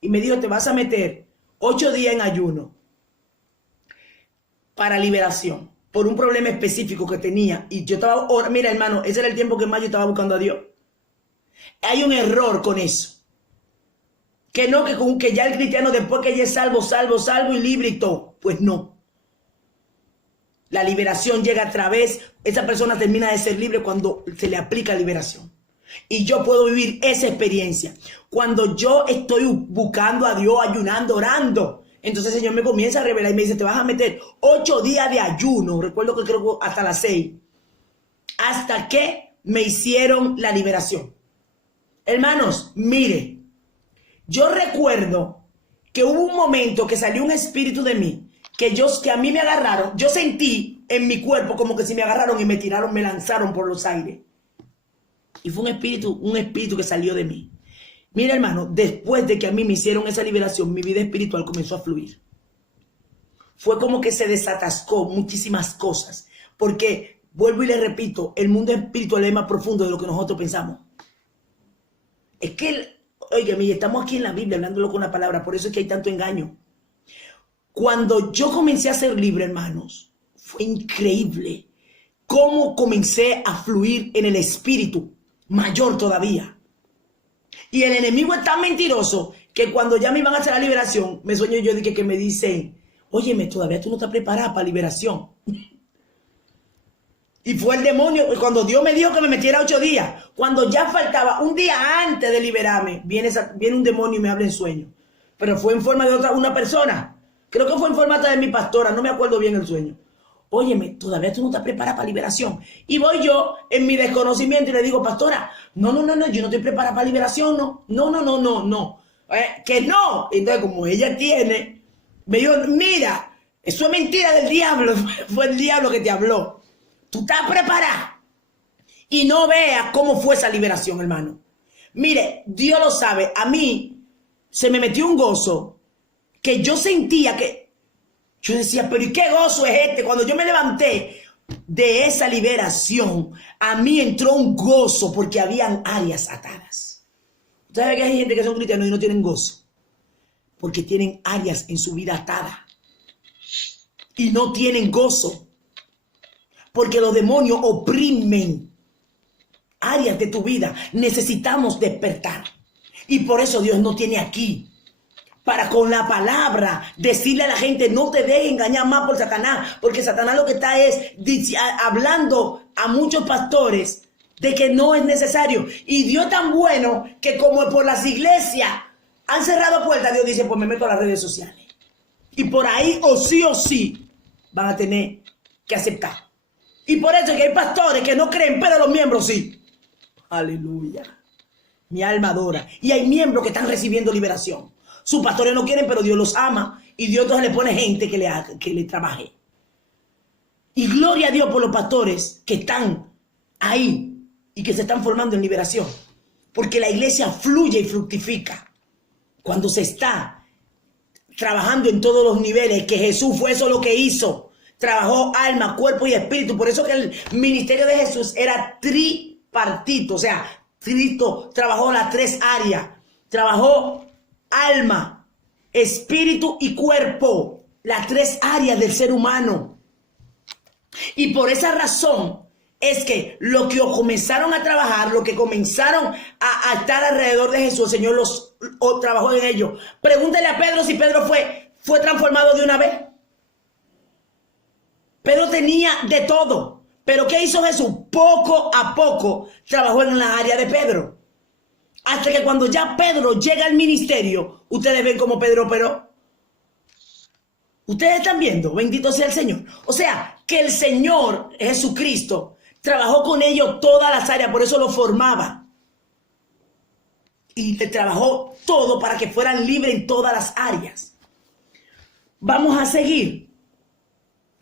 y me dijo, te vas a meter 8 días en ayuno para liberación por un problema específico que tenía. Y yo estaba, mira hermano, ese era el tiempo que más yo estaba buscando a Dios. Hay un error con eso. Que no, que ya el cristiano después que ya es salvo y libre y todo. Pues no. La liberación llega a través, esa persona termina de ser libre cuando se le aplica liberación. Y yo puedo vivir esa experiencia. Cuando yo estoy buscando a Dios, ayunando, orando, entonces el Señor me comienza a revelar y me dice, te vas a meter 8 días de ayuno. Recuerdo que creo que hasta las 6. Hasta que me hicieron la liberación. Hermanos, mire, yo recuerdo que hubo un momento que salió un espíritu de mí, que a mí me agarraron, yo sentí en mi cuerpo como que si me agarraron y me tiraron, me lanzaron por los aires. Y fue un espíritu que salió de mí. Mira, hermano, después de que a mí me hicieron esa liberación, mi vida espiritual comenzó a fluir. Fue como que se desatascó muchísimas cosas. Porque, vuelvo y le repito, el mundo espiritual es más profundo de lo que nosotros pensamos. Es que, oiga, estamos aquí en la Biblia hablándolo con la palabra, por eso es que hay tanto engaño. Cuando yo comencé a ser libre, hermanos, fue increíble cómo comencé a fluir en el espíritu, mayor todavía. Y el enemigo es tan mentiroso que cuando ya me iban a hacer la liberación, me sueño yo de que me dicen, óyeme, todavía tú no estás preparada para liberación. Y fue el demonio, cuando Dios me dijo que me metiera 8 días, cuando ya faltaba un día antes de liberarme, viene un demonio y me habla en sueño. Pero fue en forma de una persona. Creo que fue en forma de mi pastora, no me acuerdo bien el sueño. Óyeme, todavía tú no estás preparada para liberación. Y voy yo en mi desconocimiento y le digo, pastora, no, yo no estoy preparada para liberación, no. Que no. Entonces, como ella tiene, me dijo, mira, eso es mentira del diablo, fue el diablo que te habló. Tú estás preparada. Y no veas cómo fue esa liberación, hermano. Mire, Dios lo sabe, a mí se me metió un gozo que yo sentía que, yo decía, pero ¿y qué gozo es este? Cuando yo me levanté de esa liberación, a mí entró un gozo porque habían áreas atadas. ¿Sabes que hay gente que son cristianos y no tienen gozo? Porque tienen áreas en su vida atadas. Y no tienen gozo. Porque los demonios oprimen áreas de tu vida. Necesitamos despertar. Y por eso Dios nos tiene aquí. Para con la palabra decirle a la gente, no te dejes engañar más por Satanás. Porque Satanás lo que está es hablando a muchos pastores de que no es necesario. Y Dios es tan bueno que como por las iglesias han cerrado puertas, Dios dice, pues me meto a las redes sociales. Y por ahí o sí van a tener que aceptar. Y por eso es que hay pastores que no creen, pero los miembros sí. Aleluya. Mi alma adora. Y hay miembros que están recibiendo liberación. Sus pastores no quieren, pero Dios los ama. Y Dios entonces le pone gente que le trabaje. Y gloria a Dios por los pastores que están ahí y que se están formando en liberación. Porque la iglesia fluye y fructifica cuando se está trabajando en todos los niveles, que Jesús fue eso lo que hizo. Trabajó alma, cuerpo y espíritu. Por eso que el ministerio de Jesús era tripartito. O sea, Cristo trabajó las tres áreas. Trabajó alma, espíritu y cuerpo. Las tres áreas del ser humano. Y por esa razón es que lo que comenzaron a trabajar, lo que comenzaron a estar alrededor de Jesús, el Señor los trabajó en ellos. Pregúntale a Pedro si Pedro fue transformado de una vez. Pedro tenía de todo. Pero ¿qué hizo Jesús? Poco a poco trabajó en la área de Pedro. Hasta que cuando ya Pedro llega al ministerio, ustedes ven cómo Pedro operó. Ustedes están viendo, bendito sea el Señor. O sea, que el Señor Jesucristo trabajó con ellos todas las áreas, por eso lo formaba. Y le trabajó todo para que fueran libres en todas las áreas. Vamos a seguir.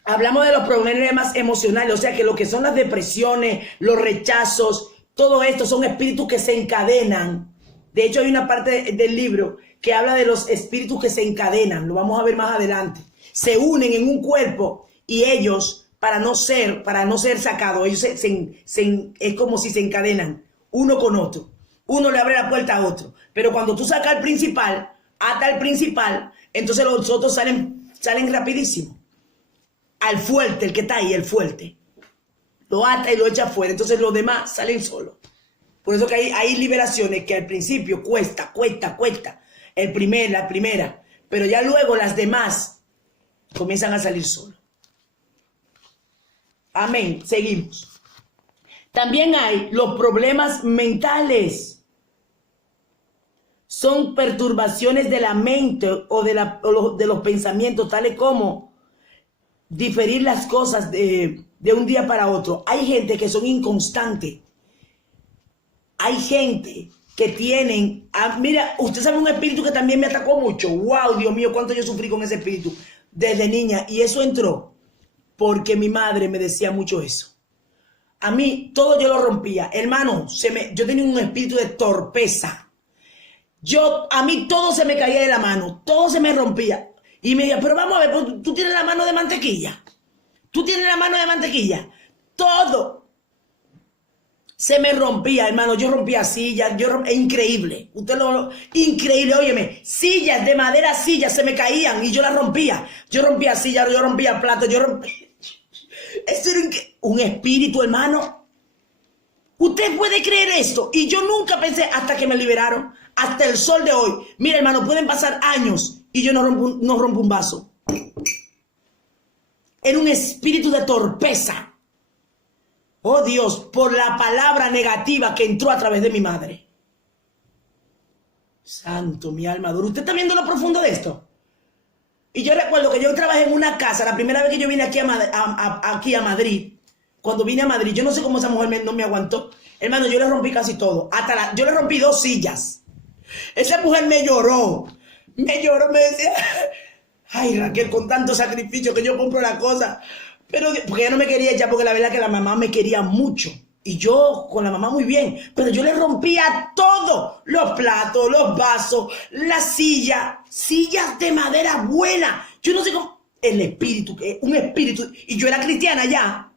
Hablamos de los problemas emocionales, o sea que lo que son las depresiones, los rechazos, todo esto son espíritus que se encadenan. De hecho, hay una parte del libro que habla de los espíritus que se encadenan. Lo vamos a ver más adelante. Se unen en un cuerpo y ellos, para no ser sacados, ellos es como si se encadenan uno con otro. Uno le abre la puerta a otro. Pero cuando tú sacas al principal, ata al principal, entonces los otros salen rapidísimo. Al fuerte, el que está ahí, el fuerte. Lo ata y lo echa afuera. Entonces los demás salen solos. Por eso que hay liberaciones que al principio cuesta. La primera. Pero ya luego las demás comienzan a salir solos. Amén. Seguimos. También hay los problemas mentales. Son perturbaciones de la mente o de los pensamientos, tales como diferir las cosas de un día para otro. Hay gente que son inconstantes. Hay gente que tienen... mira, usted sabe un espíritu que también me atacó mucho. ¡Wow! Dios mío, cuánto yo sufrí con ese espíritu desde niña. Y eso entró porque mi madre me decía mucho eso. A mí todo yo lo rompía. Hermano, yo tenía un espíritu de torpeza. A mí todo se me caía de la mano. Todo se me rompía. Y me decía, pero vamos a ver, pues, tú tienes la mano de mantequilla. Tú tienes la mano de mantequilla. Todo se me rompía, hermano. Yo rompía sillas. Es increíble. Increíble, óyeme. Sillas de madera, sillas se me caían y yo las rompía. Yo rompía sillas, yo rompía platos, Esto era un espíritu, hermano. Usted puede creer esto. Y yo nunca pensé hasta que me liberaron. Hasta el sol de hoy. Mira, hermano, pueden pasar años y yo no rompo un vaso. Era un espíritu de torpeza. Oh Dios, por la palabra negativa que entró a través de mi madre. Santo, mi alma adora. ¿Usted está viendo lo profundo de esto? Y yo recuerdo que yo trabajé en una casa, la primera vez que yo vine aquí a Madrid, cuando vine a Madrid, yo no sé cómo esa mujer no me aguantó. Hermano, yo le rompí casi todo. Yo le rompí 2 sillas. Esa mujer me lloró, me decía, ay Raquel, con tanto sacrificio que yo compro la cosa, pero porque ella no me quería echar, porque la verdad que la mamá me quería mucho, y yo con la mamá muy bien, pero yo le rompía todo, los platos, los vasos, las sillas de madera buena, yo no sé cómo, el espíritu, un espíritu, y yo era cristiana ya,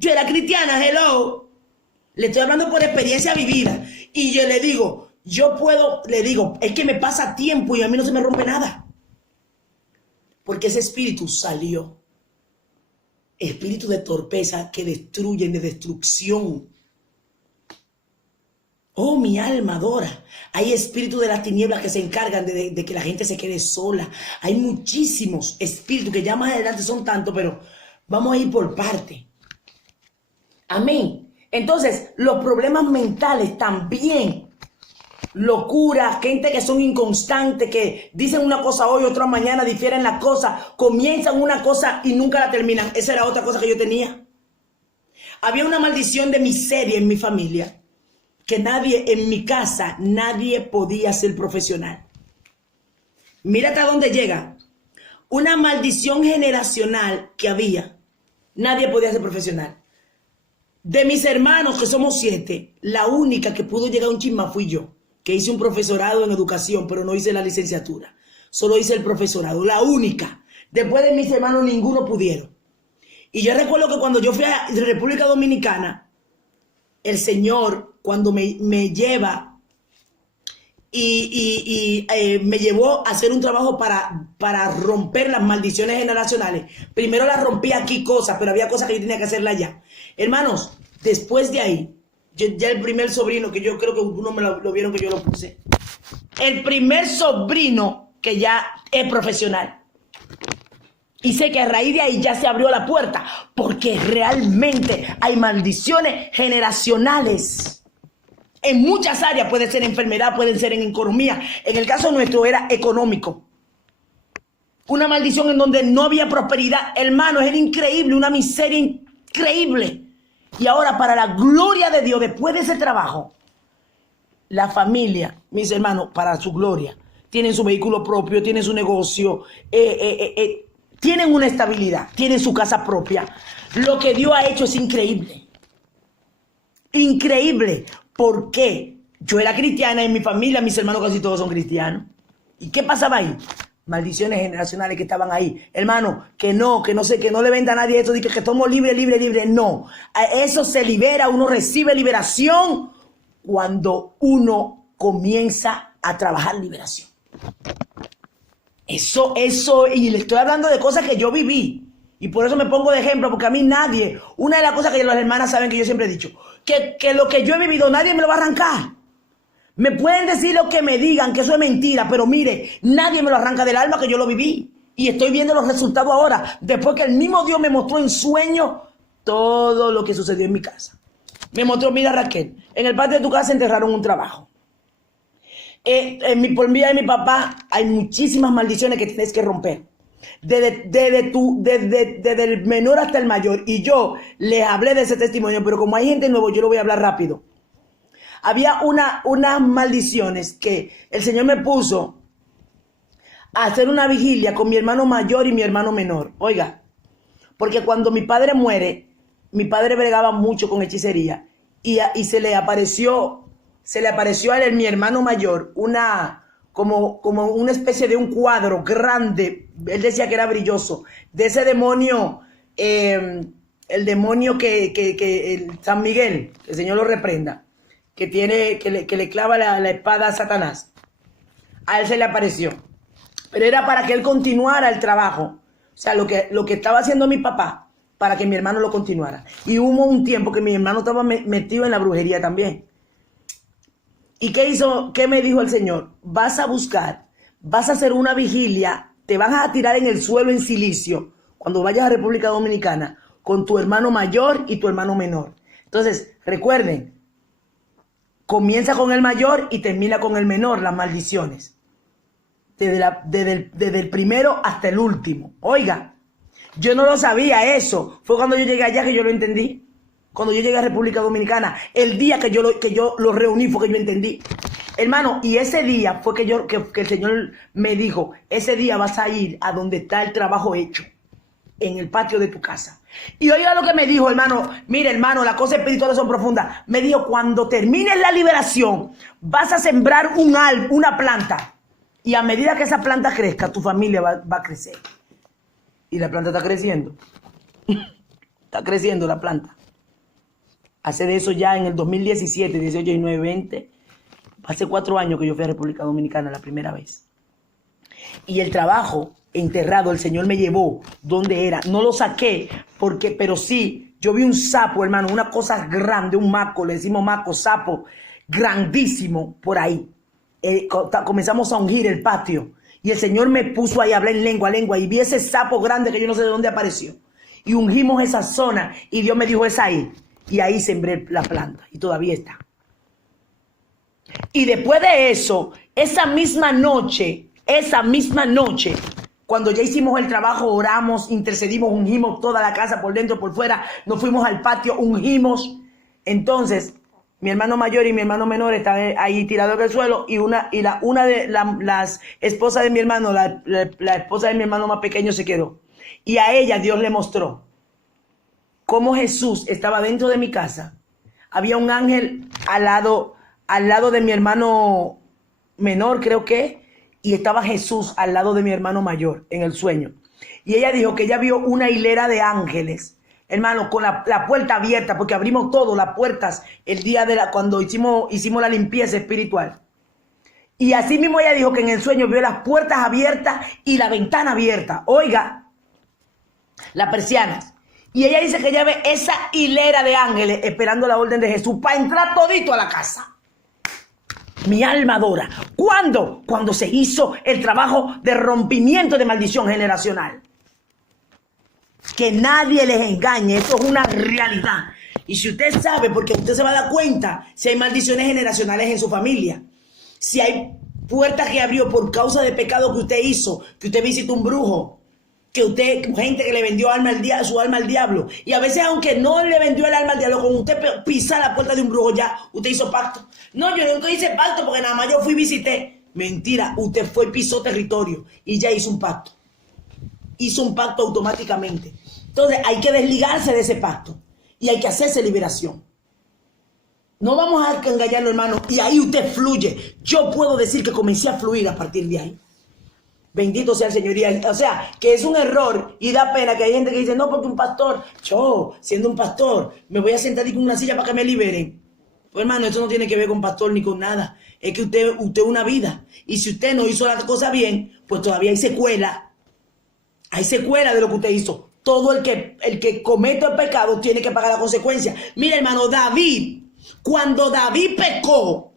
hello, le estoy hablando por experiencia vivida, y yo le digo, Yo puedo, le digo, es que me pasa tiempo y a mí no se me rompe nada. Porque ese espíritu salió. Espíritu de torpeza que destruyen, de destrucción. Oh, mi alma adora. Hay espíritus de las tinieblas que se encargan de que la gente se quede sola. Hay muchísimos espíritus que ya más adelante son tantos, pero vamos a ir por parte. Amén. Entonces, los problemas mentales también. Locura, gente que son inconstantes, que dicen una cosa hoy, otra mañana, difieren las cosas, comienzan una cosa y nunca la terminan. Esa era otra cosa que yo tenía. Había una maldición de miseria en mi familia, que nadie, en mi casa, nadie podía ser profesional. Mira hasta dónde llega. Una maldición generacional que había. Nadie podía ser profesional. De mis hermanos, que somos 7, la única que pudo llegar a un chisma fui yo, que hice un profesorado en educación, pero no hice la licenciatura. Solo hice el profesorado, la única. Después de mis hermanos, ninguno pudieron. Y yo recuerdo que cuando yo fui a República Dominicana, el Señor, cuando me lleva me llevó a hacer un trabajo para romper las maldiciones generacionales. Primero las rompí aquí cosas, pero había cosas que yo tenía que hacerlas allá. Hermanos, después de ahí, ya el primer sobrino, que yo creo que uno me lo vieron que yo lo puse. El primer sobrino que ya es profesional. Y sé que a raíz de ahí ya se abrió la puerta, porque realmente hay maldiciones generacionales. En muchas áreas, puede ser enfermedad, pueden ser en economía. En el caso nuestro era económico. Una maldición en donde no había prosperidad. Hermano, era increíble, una miseria increíble. Y ahora, para la gloria de Dios, después de ese trabajo, la familia, mis hermanos, para su gloria, tienen su vehículo propio, tienen su negocio, tienen una estabilidad, tienen su casa propia. Lo que Dios ha hecho es increíble. Increíble. ¿Por qué? Yo era cristiana, en mi familia, mis hermanos casi todos son cristianos. ¿Y qué pasaba ahí? Maldiciones generacionales que estaban ahí. Hermano, que no sé, que no le venda a nadie esto, que somos libres. No. A eso se libera, uno recibe liberación cuando uno comienza a trabajar liberación. Eso, y le estoy hablando de cosas que yo viví. Y por eso me pongo de ejemplo, porque a mí nadie, una de las cosas que las hermanas saben que yo siempre he dicho, que lo que yo he vivido nadie me lo va a arrancar. Me pueden decir lo que me digan, que eso es mentira, pero mire, nadie me lo arranca del alma, que yo lo viví. Y estoy viendo los resultados ahora, después que el mismo Dios me mostró en sueño todo lo que sucedió en mi casa. Me mostró, mira Raquel, en el patio de tu casa enterraron un trabajo. Por vía de mi papá hay muchísimas maldiciones que tienes que romper. Desde el menor hasta el mayor. Y yo les hablé de ese testimonio, pero como hay gente nueva, yo lo voy a hablar rápido. Había unas maldiciones que el Señor me puso a hacer una vigilia con mi hermano mayor y mi hermano menor. Oiga, porque cuando mi padre muere, mi padre bregaba mucho con hechicería y se le apareció a él, mi hermano mayor, como una especie de un cuadro grande. Él decía que era brilloso, de ese demonio, el demonio que el San Miguel, que el Señor lo reprenda, que le clava la espada a Satanás. A él se le apareció, pero era para que él continuara el trabajo. O sea, lo que estaba haciendo mi papá, para que mi hermano lo continuara. Y hubo un tiempo que mi hermano estaba metido en la brujería también. ¿Y qué hizo? ¿Qué me dijo el Señor? Vas a buscar, vas a hacer una vigilia, te vas a tirar en el suelo en silicio cuando vayas a República Dominicana con tu hermano mayor y tu hermano menor. Entonces, recuerden, comienza con el mayor y termina con el menor, las maldiciones. Desde el primero hasta el último. Oiga, yo no lo sabía eso. Fue cuando yo llegué allá que yo lo entendí. Cuando yo llegué a República Dominicana, el día que yo lo reuní fue que yo entendí. Hermano, y ese día fue que el Señor me dijo, ese día vas a ir a donde está el trabajo hecho, en el patio de tu casa. Y oiga lo que me dijo, hermano. Mire, hermano, las cosas espirituales son profundas. Me dijo, cuando termines la liberación, vas a sembrar una planta. Y a medida que esa planta crezca, tu familia va a crecer. Y la planta está creciendo. Está creciendo la planta. Hace de eso ya en el 2017, 18, 19, 20. Hace 4 años que yo fui a República Dominicana la primera vez. Y el trabajo enterrado, el Señor me llevó donde era. No lo saqué, pero sí, yo vi un sapo, hermano, una cosa grande, un maco, le decimos maco, sapo, grandísimo por ahí. Comenzamos a ungir el patio. Y el Señor me puso ahí a hablar en lengua, y vi ese sapo grande que yo no sé de dónde apareció. Y ungimos esa zona, y Dios me dijo, es ahí. Y ahí sembré la planta, y todavía está. Y después de eso, esa misma noche, cuando ya hicimos el trabajo, oramos, intercedimos, ungimos toda la casa por dentro, por fuera, nos fuimos al patio, ungimos. Entonces, mi hermano mayor y mi hermano menor están ahí tirados en el suelo, y una de las esposas de mi hermano, la esposa de mi hermano más pequeño se quedó. Y a ella Dios le mostró cómo Jesús estaba dentro de mi casa. Había un ángel al lado de mi hermano menor, creo que, y estaba Jesús al lado de mi hermano mayor en el sueño. Y ella dijo que ella vio una hilera de ángeles, hermano, con la puerta abierta, porque abrimos todas las puertas el día cuando hicimos la limpieza espiritual. Y así mismo ella dijo que en el sueño vio las puertas abiertas y la ventana abierta. Oiga, las persianas. Y ella dice que ella ve esa hilera de ángeles esperando la orden de Jesús para entrar todito a la casa. Mi alma adora. ¿Cuándo? Cuando se hizo el trabajo de rompimiento de maldición generacional. Que nadie les engañe, esto es una realidad. Y si usted sabe, porque usted se va a dar cuenta si hay maldiciones generacionales en su familia, si hay puertas que abrió por causa de pecado que usted hizo, que usted visitó un brujo, que gente que le vendió su alma al diablo. Y a veces, aunque no le vendió el alma al diablo, con usted pisa la puerta de un brujo, ya usted hizo pacto. No, yo nunca hice pacto porque nada más yo fui y visité. Mentira, usted fue y pisó territorio y ya hizo un pacto. Hizo un pacto automáticamente. Entonces hay que desligarse de ese pacto y hay que hacerse liberación. No vamos a engañarlo, hermano, y ahí usted fluye. Yo puedo decir que comencé a fluir a partir de ahí. Bendito sea el Señor. O sea, que es un error y da pena que hay gente que dice, no, porque un pastor, yo, siendo un pastor, me voy a sentar con una silla para que me liberen. Pues, hermano, esto no tiene que ver con pastor ni con nada. Es que usted es una vida. Y si usted no hizo la cosa bien, pues todavía hay secuela. Hay secuela de lo que usted hizo. Todo el que comete el pecado tiene que pagar la consecuencia. Mira, hermano, David, cuando David pecó,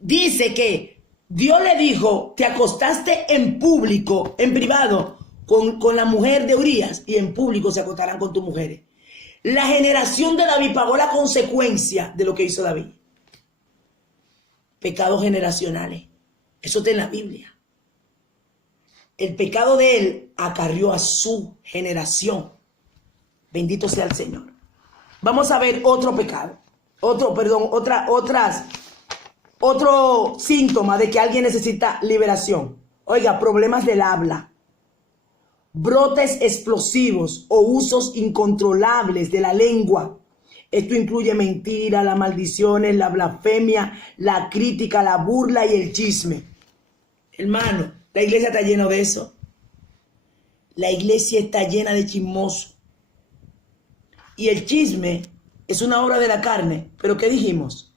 dice que Dios le dijo, te acostaste en público, en privado, con la mujer de Urías, y en público se acostarán con tus mujeres. La generación de David pagó la consecuencia de lo que hizo David. Pecados generacionales. Eso está en la Biblia. El pecado de él acarrió a su generación. Bendito sea el Señor. Vamos a ver otro pecado. Otro síntoma de que alguien necesita liberación. Oiga, problemas del habla, brotes explosivos o usos incontrolables de la lengua. Esto incluye mentira, las maldiciones, la blasfemia, la crítica, la burla y el chisme. Hermano, la iglesia está llena de eso. La iglesia está llena de chismosos. Y el chisme es una obra de la carne. ¿Pero qué dijimos?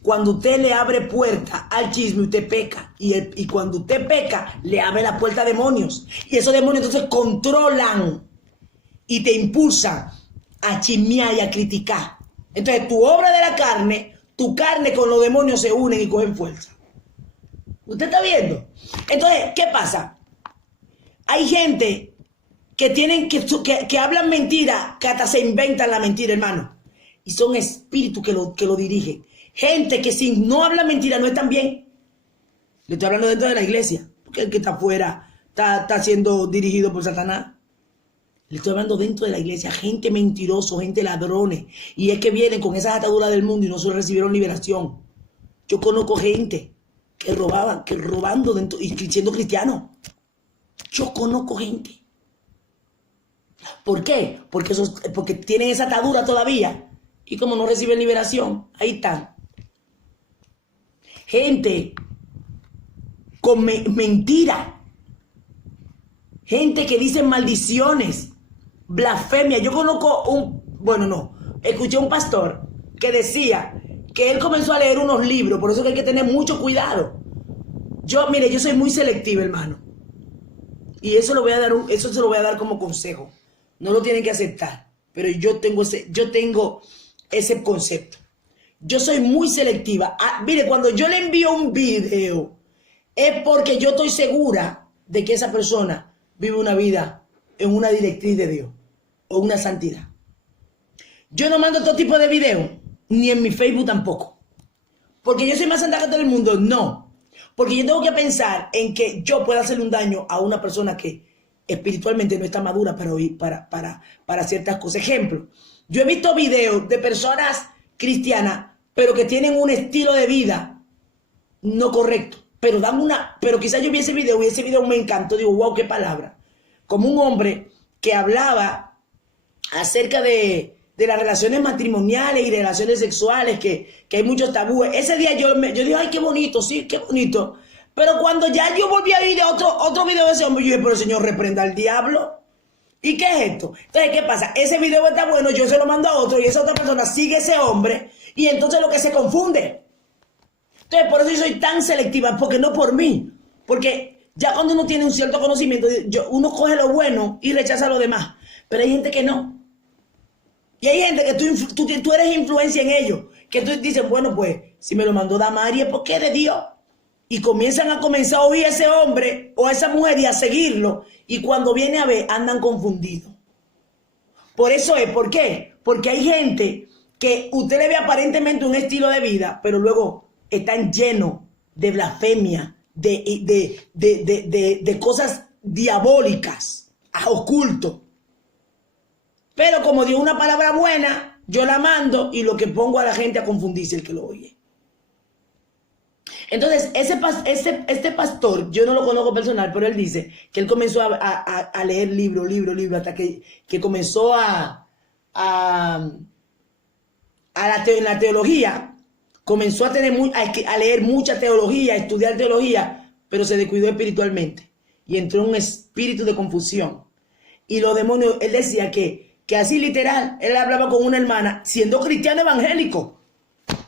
Cuando usted le abre puerta al chisme, usted peca. Y cuando usted peca, le abre la puerta a demonios. Y esos demonios entonces controlan y te impulsan a chismear y a criticar. Entonces tu obra de la carne, tu carne con los demonios se unen y cogen fuerza. ¿Usted está viendo? Entonces, ¿qué pasa? Hay gente que hablan mentira, que hasta se inventan la mentira, hermano. Y son espíritus que lo dirigen. Gente que si no habla mentira no están bien. Le estoy hablando dentro de la iglesia. Porque el que está afuera está siendo dirigido por Satanás. Le estoy hablando dentro de la iglesia. Gente mentiroso, gente ladrones. Y es que vienen con esas ataduras del mundo y no se recibieron liberación. Yo conozco gente que robando dentro y siendo cristiano. Yo conozco gente. ¿Por qué? Porque tienen esa atadura todavía. Y como no reciben liberación, ahí están. Gente con mentira. Gente que dice maldiciones, blasfemia. Yo conozco escuché un pastor que decía que él comenzó a leer unos libros, por eso que hay que tener mucho cuidado. Mire, yo soy muy selectiva, hermano. Y eso eso se lo voy a dar como consejo. No lo tienen que aceptar, pero yo tengo ese concepto. Yo soy muy selectiva. Mire, cuando yo le envío un video, es porque yo estoy segura de que esa persona vive una vida en una directriz de Dios o una santidad. Yo no mando todo tipo de videos, ni en mi Facebook tampoco. Porque yo soy más santa que todo el mundo, no. Porque yo tengo que pensar en que yo pueda hacerle un daño a una persona que espiritualmente no está madura para ciertas cosas. Ejemplo, yo he visto videos de personas cristianas, pero que tienen un estilo de vida no correcto. Pero quizás yo vi ese video y ese video me encantó. Digo, wow, qué palabra. Como un hombre que hablaba acerca de las relaciones matrimoniales y relaciones sexuales, que hay muchos tabúes. Ese día yo dije, ay, qué bonito, sí, qué bonito. Pero cuando ya yo volví a ir otro video de ese hombre, yo dije, pero el Señor reprenda al diablo. ¿Y qué es esto? Entonces, ¿qué pasa? Ese video está bueno, yo se lo mando a otro y esa otra persona sigue ese hombre y entonces lo que se confunde. Entonces, por eso yo soy tan selectiva, porque no por mí. Porque ya cuando uno tiene un cierto conocimiento, uno coge lo bueno y rechaza lo demás. Pero hay gente que no. Y hay gente que tú eres influencia en ellos. Que tú dices, bueno, pues, si me lo mandó Damaris, ¿por qué de Dios? Y comienzan a oír a ese hombre o a esa mujer y a seguirlo. Y cuando viene a ver, andan confundidos. Por eso es, ¿por qué? Porque hay gente que usted le ve aparentemente un estilo de vida, pero luego están llenos de blasfemia, de cosas diabólicas, oculto. Pero como dio una palabra buena, yo la mando y lo que pongo a la gente a confundirse el que lo oye. Entonces, este pastor, yo no lo conozco personal, pero él dice que él comenzó a leer libro, hasta que comenzó en la teología, comenzó a leer mucha teología, a estudiar teología, pero se descuidó espiritualmente y entró en un espíritu de confusión. Y los demonios, él decía que así literal, él hablaba con una hermana, siendo cristiano evangélico,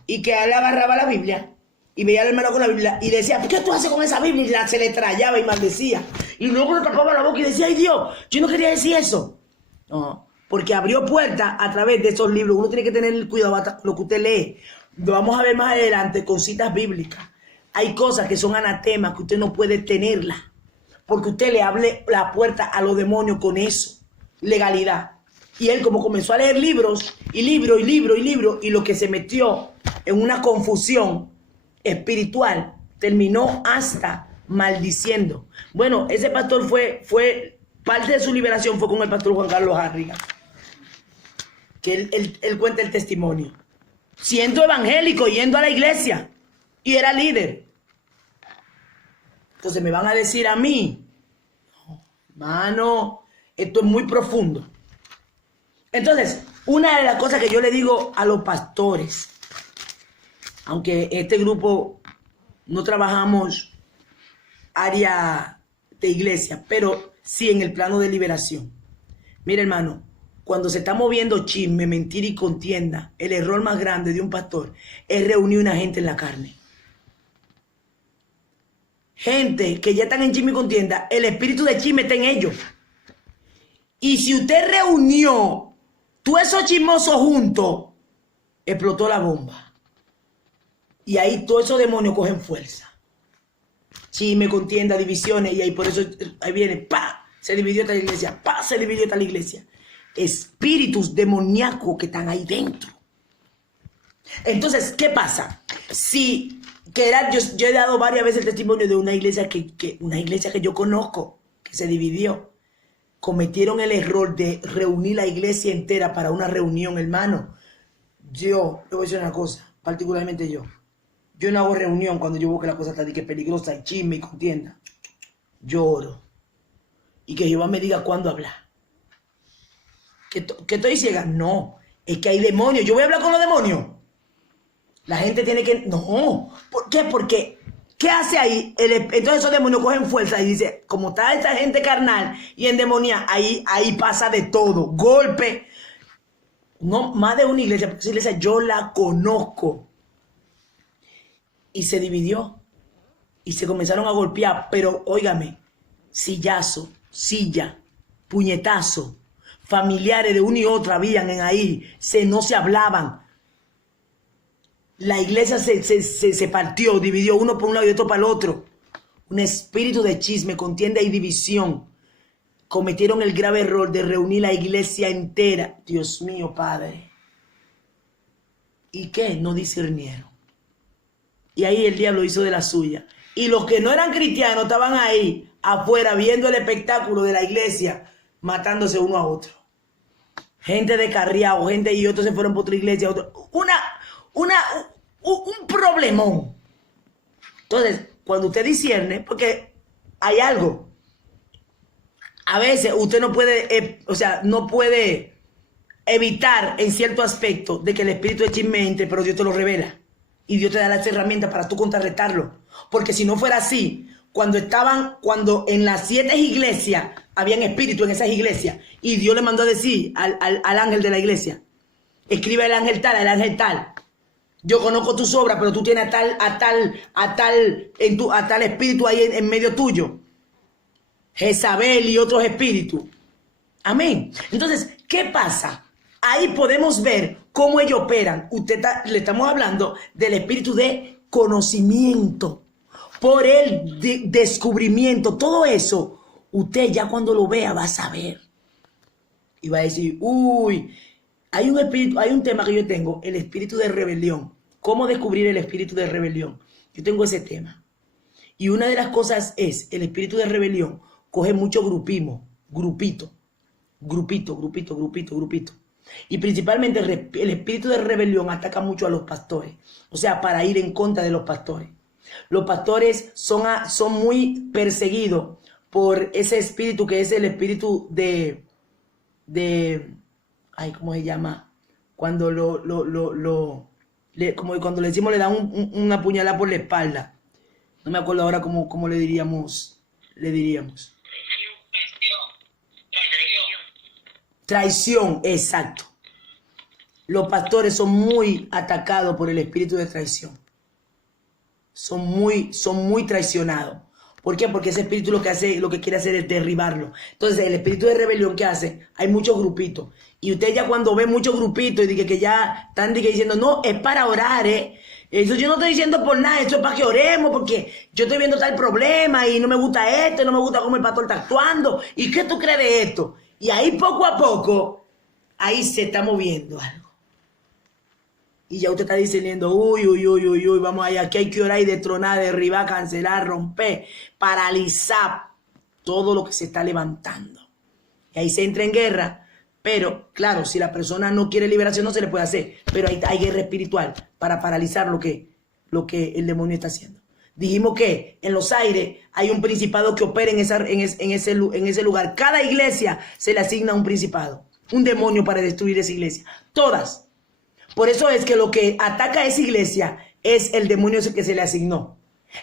y que él agarraba la Biblia, y veía al hermano con la Biblia, y decía, ¿qué tú haces con esa Biblia? Y se le trayaba y maldecía. Y luego le tapaba la boca y decía, ay Dios, yo no quería decir eso. No, porque abrió puertas a través de esos libros. Uno tiene que tener cuidado hasta lo que usted lee. Lo vamos a ver más adelante con citas bíblicas. Hay cosas que son anatemas que usted no puede tenerlas, porque usted le abre la puerta a los demonios con eso. Legalidad. Y él como comenzó a leer libros, y lo que se metió en una confusión espiritual, terminó hasta maldiciendo. Bueno, ese pastor fue parte de su liberación fue con el pastor Juan Carlos Harriga, que él cuenta el testimonio. Siendo evangélico, yendo a la iglesia, y era líder. Entonces me van a decir a mí, no, hermano, esto es muy profundo. Entonces, una de las cosas que yo le digo a los pastores, aunque este grupo no trabajamos área de iglesia, pero sí en el plano de liberación. Mire, hermano, cuando se está moviendo chisme, mentira y contienda, el error más grande de un pastor es reunir una gente en la carne. Gente que ya están en chisme y contienda, el espíritu de chisme está en ellos. Y si usted reunió todos esos chismosos juntos, explotó la bomba. Y ahí todos esos demonios cogen fuerza. Chisme, contienda, divisiones, y ahí por eso ahí viene, ¡pa! Se dividió esta iglesia, ¡pa! Se dividió esta iglesia. Espíritus demoníacos que están ahí dentro. Entonces, ¿qué pasa? Yo he dado varias veces el testimonio de una iglesia que yo conozco, que se dividió. Cometieron el error de reunir la iglesia entera para una reunión, hermano. Yo, le voy a decir una cosa, particularmente yo no hago reunión cuando yo veo que la cosa está peligrosa, y chisme y contienda. Yo oro. Y que Jehová me diga cuándo hablar. ¿Que estoy ciega? No, es que hay demonios. ¿Yo voy a hablar con los demonios? La gente tiene que... No. ¿Por qué? Porque... ¿Qué hace ahí? Entonces esos demonios cogen fuerza y dice, como está esta gente carnal y endemoniada, ahí pasa de todo. Golpe. No, más de una iglesia, porque esa iglesia yo la conozco. y se dividió y se comenzaron a golpear, pero óigame, sillazo, silla, puñetazo, familiares de una y otra habían en ahí, no se hablaban. La iglesia se partió, dividió uno por un lado y otro para el otro. Un espíritu de chisme, contienda y división. Cometieron el grave error de reunir la iglesia entera. Dios mío, Padre. ¿Y qué? No discernieron. Y ahí el diablo hizo de la suya. Y los que no eran cristianos estaban ahí afuera viendo el espectáculo de la iglesia, matándose uno a otro. Gente descarriado, gente y otros se fueron por otra iglesia. Un problemón. Entonces, cuando usted discierne, porque hay algo. A veces usted no puede, no puede evitar en cierto aspecto de que el espíritu de chisme entre, pero Dios te lo revela. Y Dios te da las herramientas para tú contrarrestarlo. Porque si no fuera así, cuando en las 7 iglesias, habían espíritu en esas iglesias, y Dios le mandó a decir al ángel de la iglesia, escribe al ángel tal. Yo conozco tus obras, pero tú tienes a tal espíritu ahí en medio tuyo. Jezabel y otros espíritus. Amén. Entonces, ¿qué pasa? Ahí podemos ver cómo ellos operan. Le estamos hablando del espíritu de conocimiento, por el descubrimiento. Todo eso, usted ya cuando lo vea va a saber. Y va a decir, uy, hay un tema que yo tengo, el espíritu de rebelión. ¿Cómo descubrir el espíritu de rebelión? Yo tengo ese tema. Y una de las cosas es, el espíritu de rebelión coge mucho grupito. Y principalmente el espíritu de rebelión ataca mucho a los pastores. O sea, para ir en contra de los pastores. Los pastores son muy perseguidos por ese espíritu que es el espíritu de ¿cómo se llama? Cuando como cuando le decimos le dan una puñalada por la espalda. No me acuerdo ahora cómo le diríamos. Traición, exacto. Los pastores son muy atacados por el espíritu de traición. Son muy traicionados. ¿Por qué? Porque ese espíritu lo que quiere hacer es derribarlo. Entonces, el espíritu de rebelión, ¿qué hace? Hay muchos grupitos. Y usted ya cuando ve muchos grupitos y dice que ya están diciendo, no, es para orar, Eso yo no estoy diciendo por nada, esto es para que oremos, porque yo estoy viendo tal problema y no me gusta esto, no me gusta cómo el pastor está actuando. ¿Y qué tú crees de esto? Y ahí poco a poco, ahí se está moviendo algo. Y ya usted está diciendo, uy, vamos allá, aquí hay que orar y destronar, derribar, cancelar, romper, paralizar todo lo que se está levantando. Y ahí se entra en guerra, pero claro, si la persona no quiere liberación no se le puede hacer, pero hay guerra espiritual para paralizar lo que el demonio está haciendo. Dijimos que en los aires hay un principado que opera en ese lugar. Cada iglesia se le asigna un principado, un demonio para destruir esa iglesia. Todas. Por eso es que lo que ataca a esa iglesia es el demonio que se le asignó.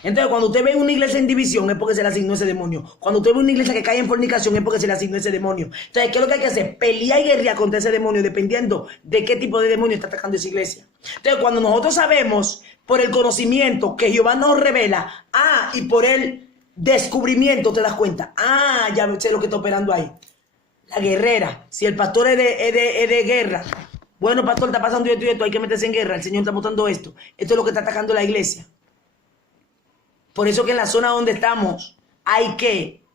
Entonces, cuando usted ve una iglesia en división es porque se le asignó ese demonio. Cuando usted ve una iglesia que cae en fornicación es porque se le asignó ese demonio. Entonces, ¿qué es lo que hay que hacer? Pelear y guerrear contra ese demonio dependiendo de qué tipo de demonio está atacando esa iglesia. Entonces, cuando nosotros sabemos por el conocimiento que Jehová nos revela, y por el descubrimiento te das cuenta, ya sé lo que está operando ahí. La guerrera, si el pastor es de guerra, bueno, pastor, está pasando esto y esto, hay que meterse en guerra, el Señor está mostrando esto. Esto es lo que está atacando la iglesia. Por eso que en la zona donde estamos hay que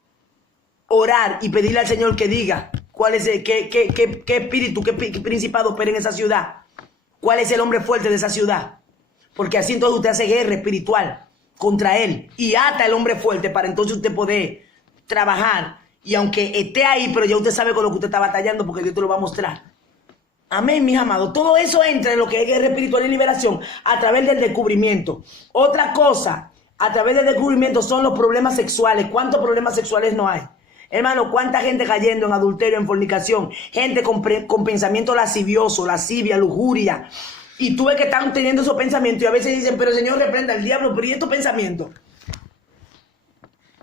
orar y pedirle al Señor que diga cuál es qué espíritu, qué principado opera en esa ciudad. Cuál es el hombre fuerte de esa ciudad. Porque así entonces usted hace guerra espiritual contra él y ata al hombre fuerte para entonces usted poder trabajar. Y aunque esté ahí, pero ya usted sabe con lo que usted está batallando porque Dios te lo va a mostrar. Amén, mis amados. Todo eso entra en lo que es guerra espiritual y liberación a través del descubrimiento. Otra cosa, a través del descubrimiento son los problemas sexuales. ¿Cuántos problemas sexuales no hay? Hermano, ¿cuánta gente cayendo en adulterio, en fornicación? Gente con pensamiento lascivioso, lascivia, lujuria. Y tú ves que están teniendo esos pensamientos y a veces dicen, pero Señor, reprenda al diablo. Pero ¿y estos pensamientos?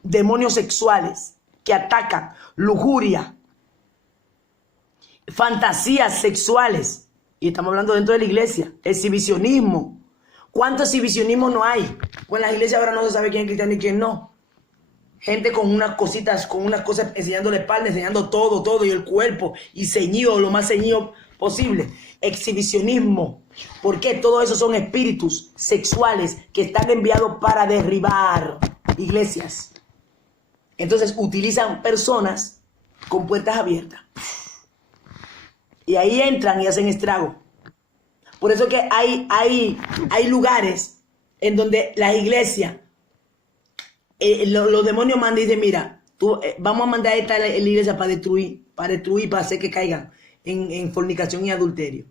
Demonios sexuales que atacan, lujuria, fantasías sexuales, y estamos hablando dentro de la iglesia, exhibicionismo, ¿Cuánto exhibicionismo no hay? Pues en las iglesias ahora no se sabe quién es cristiano y quién no. Gente con unas cositas, con unas cosas, enseñando la espalda, enseñando todo, y el cuerpo, y ceñido, lo más ceñido posible. Exhibicionismo. ¿Por qué? Todo eso son espíritus sexuales que están enviados para derribar iglesias. Entonces utilizan personas con puertas abiertas. Y ahí entran y hacen estrago. Por eso que hay lugares en donde las iglesias, los demonios mandan y dicen, mira, vamos a mandar a esta la iglesia para destruir, para hacer que caigan en fornicación y adulterio.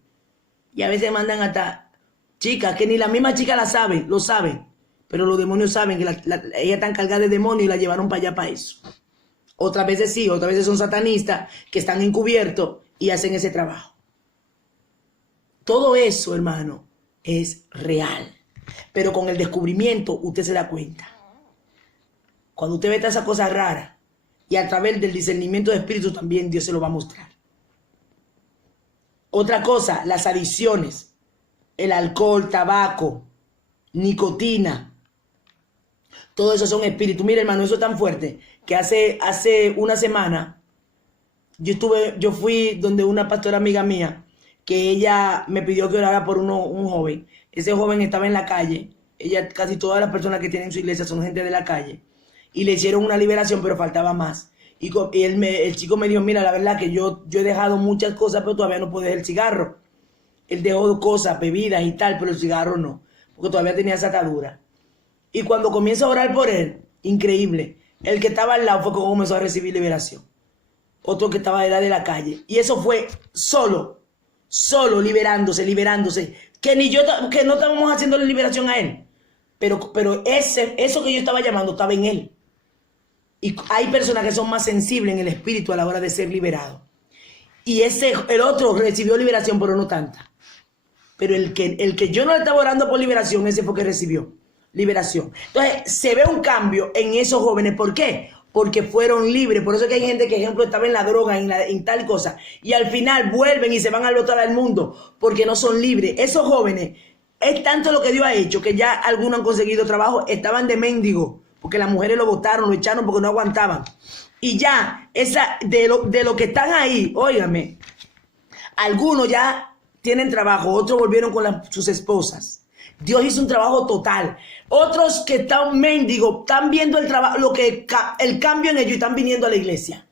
Y a veces mandan hasta chicas que ni la misma chica lo saben, pero los demonios saben que ella está cargada de demonios y la llevaron para allá para eso. Otras veces sí, otras veces son satanistas que están encubiertos y hacen ese trabajo. Todo eso, hermano, es real. Pero con el descubrimiento usted se da cuenta. Cuando usted ve todas esas cosas raras y a través del discernimiento de espíritu también Dios se lo va a mostrar. Otra cosa, las adicciones, el alcohol, tabaco, nicotina, todo eso son espíritus. Mira, hermano, eso es tan fuerte que hace una semana yo fui donde una pastora amiga mía que ella me pidió que orara por un joven. Ese joven estaba en la calle. Casi todas las personas que tienen su iglesia son gente de la calle. Y le hicieron una liberación, pero faltaba más. Y el chico me dijo, mira, la verdad que yo he dejado muchas cosas, pero todavía no puedo dejar el cigarro. Él dejó cosas, bebidas y tal, pero el cigarro no, porque todavía tenía esa atadura. Y cuando comienzo a orar por él, increíble, el que estaba al lado fue como comenzó a recibir liberación. Otro que estaba de la calle. Y eso fue solo liberándose. Que no estábamos haciendo la liberación a él. Pero eso que yo estaba llamando estaba en él. Y hay personas que son más sensibles en el espíritu a la hora de ser liberados. Y el otro recibió liberación, pero no tanta. Pero el que yo no le estaba orando por liberación, ese fue que recibió liberación. Entonces, se ve un cambio en esos jóvenes. ¿Por qué? Porque fueron libres. Por eso es que hay gente que, ejemplo, estaba en la droga, en tal cosa. Y al final vuelven y se van a botar al mundo porque no son libres. Esos jóvenes, es tanto lo que Dios ha hecho que ya algunos han conseguido trabajo. Estaban de mendigo porque las mujeres lo botaron, lo echaron porque no aguantaban. Y ya, de lo que están ahí, óigame, algunos ya tienen trabajo, otros volvieron con sus esposas. Dios hizo un trabajo total. Otros que están mendigos, están viendo el trabajo, el cambio en ellos y están viniendo a la iglesia.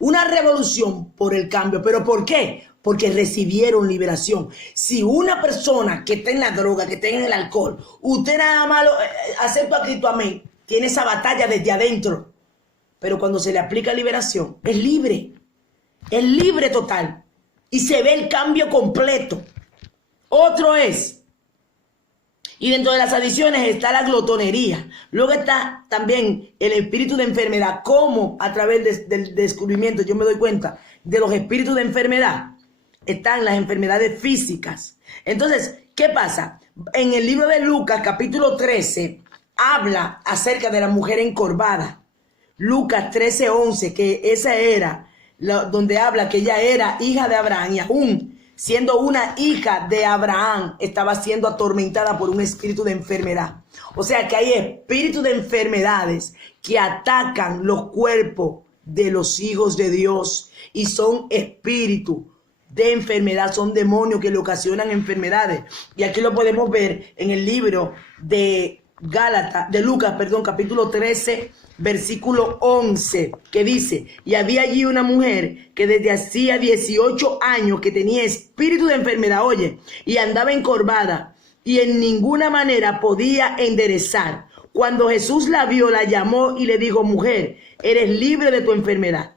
Una revolución por el cambio. ¿Pero por qué? Porque recibieron liberación. Si una persona que está en la droga, que está en el alcohol, usted nada más acepta a Cristo, amén, tiene esa batalla desde adentro. Pero cuando se le aplica liberación, es libre total. Y se ve el cambio completo. Otro es, y dentro de las adicciones está la glotonería. Luego está también el espíritu de enfermedad. Cómo a través del descubrimiento yo me doy cuenta de los espíritus de enfermedad. Están las enfermedades físicas. Entonces, ¿qué pasa? En el libro de Lucas, capítulo 13, habla acerca de la mujer encorvada. Lucas 13:11, que esa era donde habla que ella era hija de Abraham y aún siendo una hija de Abraham estaba siendo atormentada por un espíritu de enfermedad. O sea que hay espíritus de enfermedades que atacan los cuerpos de los hijos de Dios y son espíritus de enfermedad, son demonios que le ocasionan enfermedades. Y aquí lo podemos ver en el libro de Lucas, capítulo 13, versículo 11, que dice, y había allí una mujer que desde hacía 18 años que tenía espíritu de enfermedad, oye, y andaba encorvada y en ninguna manera podía enderezar. Cuando Jesús la vio, la llamó y le dijo, mujer, eres libre de tu enfermedad.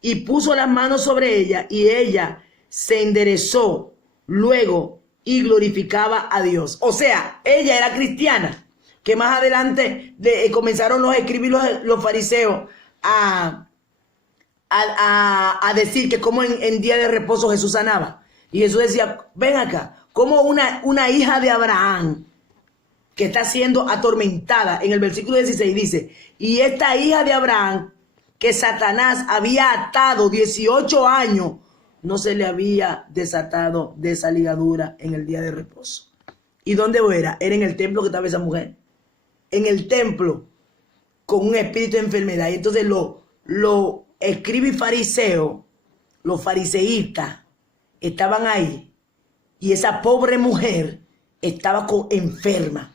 Y puso las manos sobre ella y ella se enderezó luego y glorificaba a Dios. O sea, ella era cristiana. Que más adelante comenzaron los escribir los fariseos a decir que como en día de reposo Jesús sanaba. Y Jesús decía, ven acá, como una hija de Abraham que está siendo atormentada. En el versículo 16 dice, y esta hija de Abraham que Satanás había atado 18 años, no se le había desatado de esa ligadura en el día de reposo. ¿Y dónde era? Era en el templo que estaba esa mujer. En el templo, con un espíritu de enfermedad. Y entonces los escribas y fariseos, los fariseístas, estaban ahí. Y esa pobre mujer estaba enferma.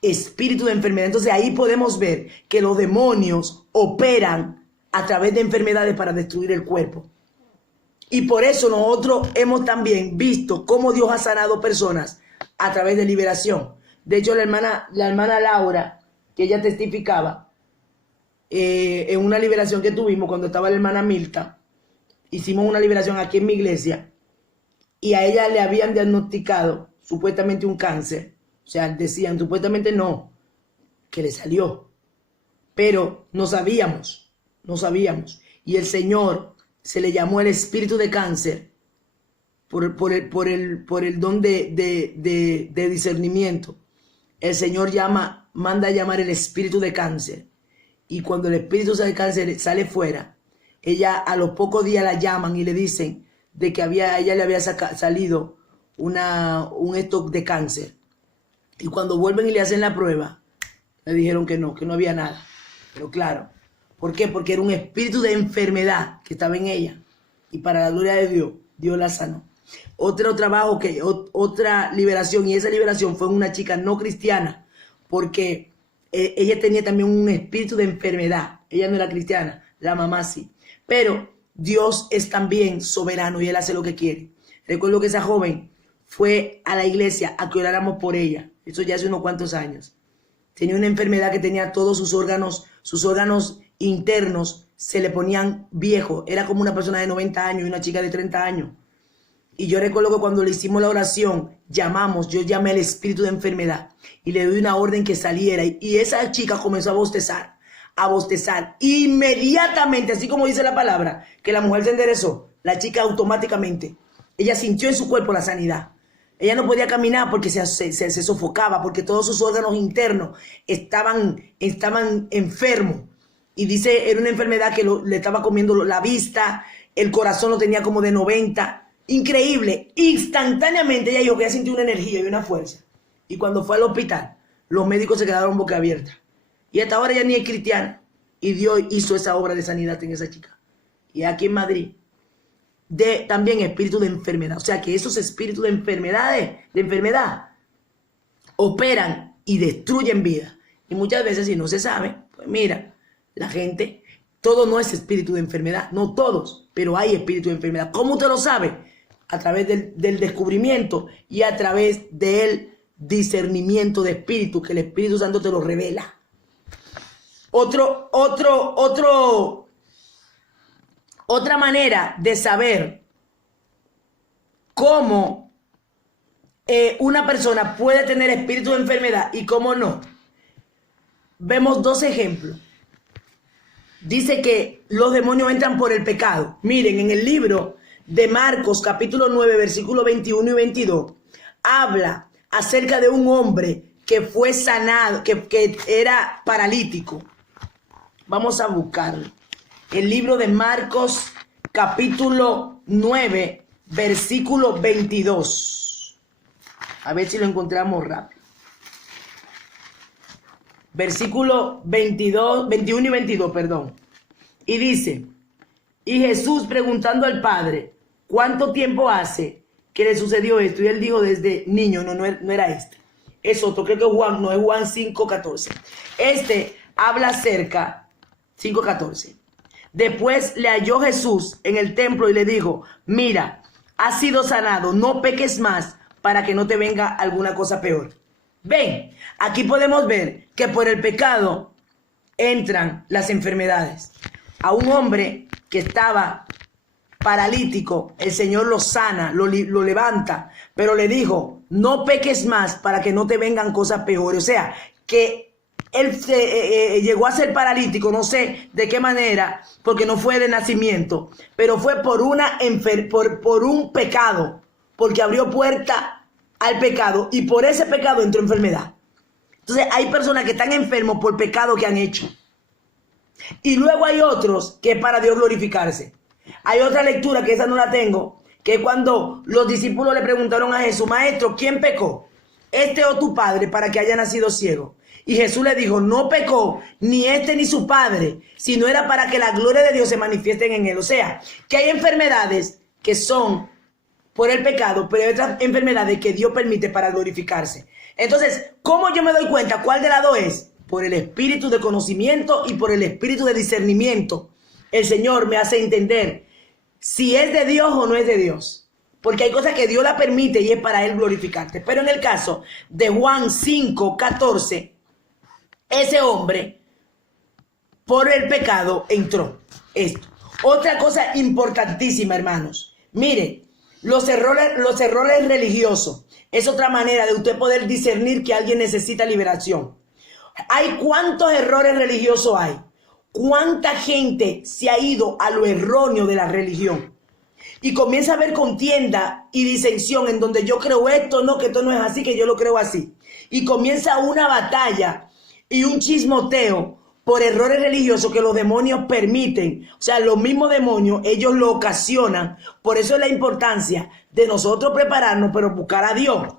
Espíritu de enfermedad. Entonces ahí podemos ver que los demonios operan a través de enfermedades para destruir el cuerpo. Y por eso nosotros hemos también visto cómo Dios ha sanado personas a través de liberación. De hecho, la hermana Laura, que ella testificaba en una liberación que tuvimos cuando estaba la hermana Milta, hicimos una liberación aquí en mi iglesia y a ella le habían diagnosticado supuestamente un cáncer. O sea, decían supuestamente no, que le salió. Pero no sabíamos. Y el Señor se le llamó el espíritu de cáncer por el don de discernimiento. El Señor manda a llamar el espíritu de cáncer. Y cuando el espíritu de cáncer sale fuera, ella a los pocos días la llaman y le dicen de que a ella le había salido un stock de cáncer. Y cuando vuelven y le hacen la prueba, le dijeron que no había nada. Pero claro, ¿por qué? Porque era un espíritu de enfermedad que estaba en ella. Y para la gloria de Dios, Dios la sanó. Otro trabajo, otra liberación, y esa liberación fue en una chica no cristiana, porque ella tenía también un espíritu de enfermedad. Ella no era cristiana, la mamá sí. Pero Dios es también soberano y Él hace lo que quiere. Recuerdo que esa joven fue a la iglesia a que oráramos por ella. Eso ya hace unos cuantos años. Tenía una enfermedad que tenía todos sus órganos internos se le ponían viejos. Era como una persona de 90 años y una chica de 30 años. Y yo recuerdo que cuando le hicimos la oración, yo llamé al espíritu de enfermedad y le doy una orden que saliera. Y esa chica comenzó a bostezar. Inmediatamente, así como dice la palabra, que la mujer se enderezó, la chica automáticamente, ella sintió en su cuerpo la sanidad. Ella no podía caminar porque se sofocaba, porque todos sus órganos internos estaban enfermos. Y dice, era una enfermedad que le estaba comiendo la vista, el corazón lo tenía como de 90. Increíble. Instantáneamente ella dijo que ella sintió una energía y una fuerza. Y cuando fue al hospital, los médicos se quedaron boca abierta. Y hasta ahora ella ni es cristiana. Y Dios hizo esa obra de sanidad en esa chica. Y aquí en Madrid, también espíritu de enfermedad. O sea que esos espíritus de enfermedad, operan y destruyen vida. Y muchas veces, si no se sabe, pues mira, la gente, todo no es espíritu de enfermedad, no todos, pero hay espíritu de enfermedad. ¿Cómo usted lo sabe? A través del descubrimiento y a través del discernimiento de espíritu, que el Espíritu Santo te lo revela. Otra manera de saber cómo una persona puede tener espíritu de enfermedad y cómo no. Vemos dos ejemplos. Dice que los demonios entran por el pecado. Miren, en el libro de Marcos, capítulo 9, versículos 21 y 22, habla acerca de un hombre que fue sanado, que era paralítico. Vamos a buscarlo. El libro de Marcos, capítulo 9, versículo 22. A ver si lo encontramos rápido. Versículo 21 y 22, perdón. Y dice, y Jesús preguntando al Padre, ¿cuánto tiempo hace que le sucedió esto? Y él dijo, desde niño. No era este. Es otro, creo que Juan, no es Juan 5:14. Este habla acerca, 5:14. Después le halló Jesús en el templo y le dijo, mira, has sido sanado, no peques más para que no te venga alguna cosa peor. Ven, aquí podemos ver que por el pecado entran las enfermedades. A un hombre que estaba paralítico, el Señor lo sana, lo levanta, pero le dijo, no peques más para que no te vengan cosas peores. O sea, que él llegó a ser paralítico, no sé de qué manera, porque no fue de nacimiento, pero fue por un pecado, porque abrió puerta al pecado y por ese pecado entró enfermedad. Entonces hay personas que están enfermos por pecado que han hecho. Y luego hay otros que es para Dios glorificarse. Hay otra lectura que esa no la tengo, que es cuando los discípulos le preguntaron a Jesús, maestro, ¿quién pecó? este o tu padre para que haya nacido ciego? Y Jesús le dijo, no pecó ni este ni su padre, sino era para que la gloria de Dios se manifieste en él. O sea, que hay enfermedades que son por el pecado, pero hay otras enfermedades que Dios permite para glorificarse. Entonces, ¿cómo yo me doy cuenta cuál de las dos es? Por el espíritu de conocimiento y por el espíritu de discernimiento. El Señor me hace entender si es de Dios o no es de Dios. Porque hay cosas que Dios la permite y es para Él glorificarte. Pero en el caso de Juan 5:14, ese hombre por el pecado entró. Esto. Otra cosa importantísima, hermanos. Mire, los errores religiosos es otra manera de usted poder discernir que alguien necesita liberación. Hay cuántos errores religiosos hay. Cuánta gente se ha ido a lo erróneo de la religión. Y comienza a haber contienda y disensión en donde yo creo esto, no, que esto no es así, que yo lo creo así. Y comienza una batalla y un chismoteo por errores religiosos que los demonios permiten. O sea, los mismos demonios, ellos lo ocasionan. Por eso es la importancia de nosotros prepararnos, pero buscar a Dios.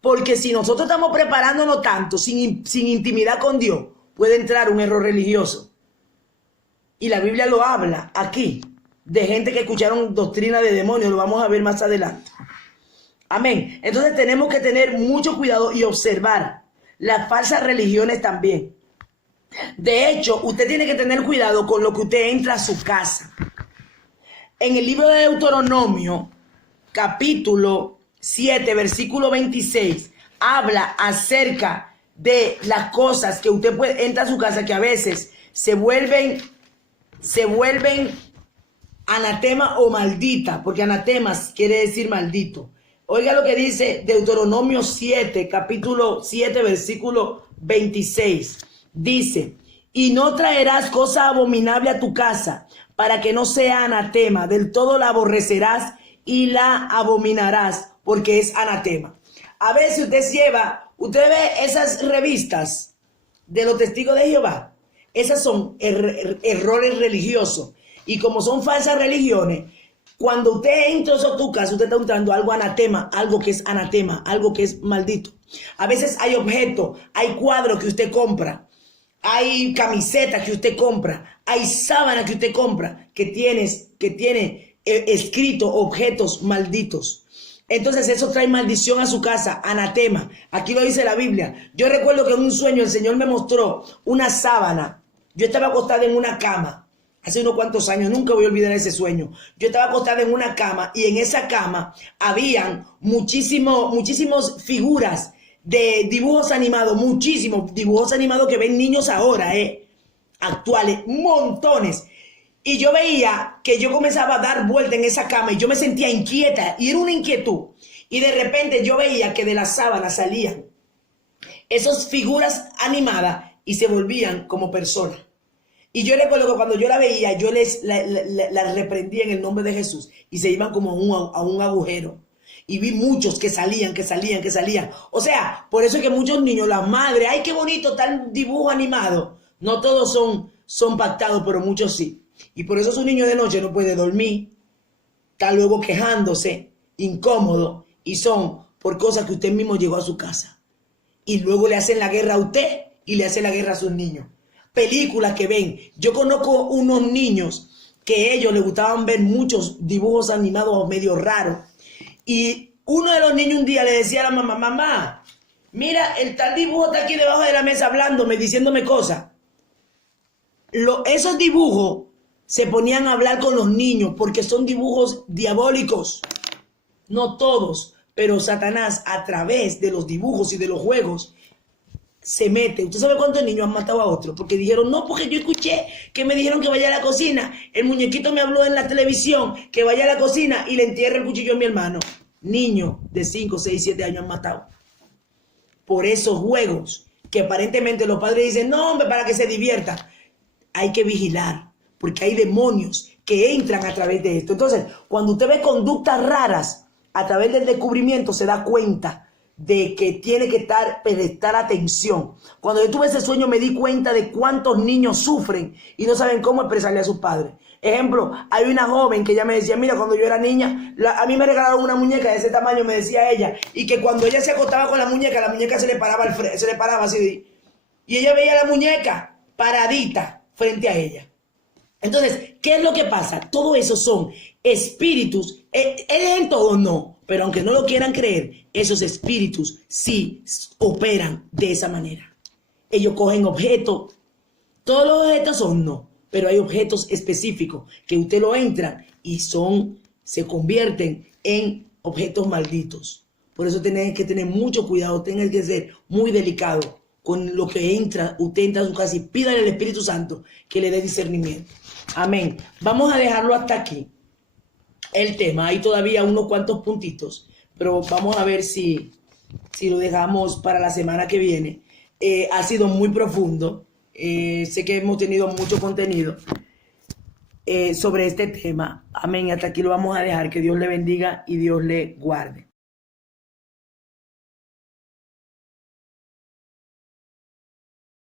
Porque si nosotros estamos preparándonos tanto, sin intimidad con Dios, puede entrar un error religioso. Y la Biblia lo habla aquí, de gente que escucharon doctrina de demonios, lo vamos a ver más adelante. Amén. Entonces tenemos que tener mucho cuidado y observar las falsas religiones también. De hecho, usted tiene que tener cuidado con lo que usted entra a su casa. En el libro de Deuteronomio, capítulo 7, versículo 26, habla acerca de las cosas que usted entra a su casa que a veces se vuelven anatema o maldita, porque anatemas quiere decir maldito. Oiga lo que dice Deuteronomio 7, capítulo 7, versículo 26. Dice, y no traerás cosa abominable a tu casa, para que no sea anatema, del todo la aborrecerás y la abominarás, porque es anatema. A veces usted ve esas revistas de los testigos de Jehová, esas son errores religiosos, y como son falsas religiones, cuando usted entra a tu casa, usted está entrando algo anatema, algo que es anatema, algo que es maldito. A veces hay objetos, hay cuadros que usted compra, hay camisetas que usted compra, hay sábanas que usted compra que tiene escrito objetos malditos. Entonces eso trae maldición a su casa, anatema. Aquí lo dice la Biblia. Yo recuerdo que en un sueño el Señor me mostró una sábana. Yo estaba acostada en una cama. Hace unos cuantos años, nunca voy a olvidar ese sueño. Yo estaba acostada en una cama y en esa cama habían muchísimas figuras de dibujos animados, muchísimos dibujos animados que ven niños ahora, actuales, montones. Y yo veía que yo comenzaba a dar vuelta en esa cama y yo me sentía inquieta y era una inquietud. Y de repente yo veía que de la sábana salían esas figuras animadas y se volvían como personas. Y yo recuerdo que cuando yo la veía, yo la reprendía en el nombre de Jesús y se iban como a un agujero. Y vi muchos que salían. O sea, por eso es que muchos niños, las madres, ¡ay, qué bonito tal dibujo animado! No todos son pactados, pero muchos sí. Y por eso su niño de noche no puede dormir, está luego quejándose, incómodo, y son por cosas que usted mismo llegó a su casa. Y luego le hacen la guerra a usted y le hacen la guerra a sus niños. Películas que ven. Yo conozco unos niños que a ellos les gustaban ver muchos dibujos animados medio raros. Y uno de los niños un día le decía a la mamá, mamá, mira, el tal dibujo está aquí debajo de la mesa hablándome, diciéndome cosas. Esos dibujos se ponían a hablar con los niños porque son dibujos diabólicos. No todos, pero Satanás a través de los dibujos y de los juegos se mete. ¿Usted sabe cuántos niños han matado a otros? Porque dijeron, no, porque yo escuché que me dijeron que vaya a la cocina. El muñequito me habló en la televisión que vaya a la cocina y le entierre el cuchillo a mi hermano. Niños de 5, 6, 7 años han matado. Por esos juegos que aparentemente los padres dicen, no, hombre, para que se divierta. Hay que vigilar, porque hay demonios que entran a través de esto. Entonces, cuando usted ve conductas raras, a través del descubrimiento se da cuenta de que tiene que prestar atención. Cuando yo tuve ese sueño me di cuenta de cuántos niños sufren y no saben cómo expresarle a sus padres. Ejemplo, hay una joven que ella me decía, mira, cuando yo era niña, a mí me regalaron una muñeca de ese tamaño, me decía ella, y que cuando ella se acostaba con la muñeca se le paraba, se le paraba así, y ella veía la muñeca paradita frente a ella. Entonces, ¿qué es lo que pasa? Todo eso son espíritus. ¿Es en todo? No. Pero aunque no lo quieran creer, esos espíritus sí operan de esa manera. Ellos cogen objetos. Todos los objetos son no. Pero hay objetos específicos que usted lo entra y se convierten en objetos malditos. Por eso tienen que tener mucho cuidado, tienen que ser muy delicado con lo que entra. Usted entra a su casa y pídale al Espíritu Santo que le dé discernimiento. Amén. Vamos a dejarlo hasta aquí. El tema, hay todavía unos cuantos puntitos, pero vamos a ver si lo dejamos para la semana que viene. Ha sido muy profundo. Sé que hemos tenido mucho contenido sobre este tema. Amén. Hasta aquí lo vamos a dejar. Que Dios le bendiga y Dios le guarde.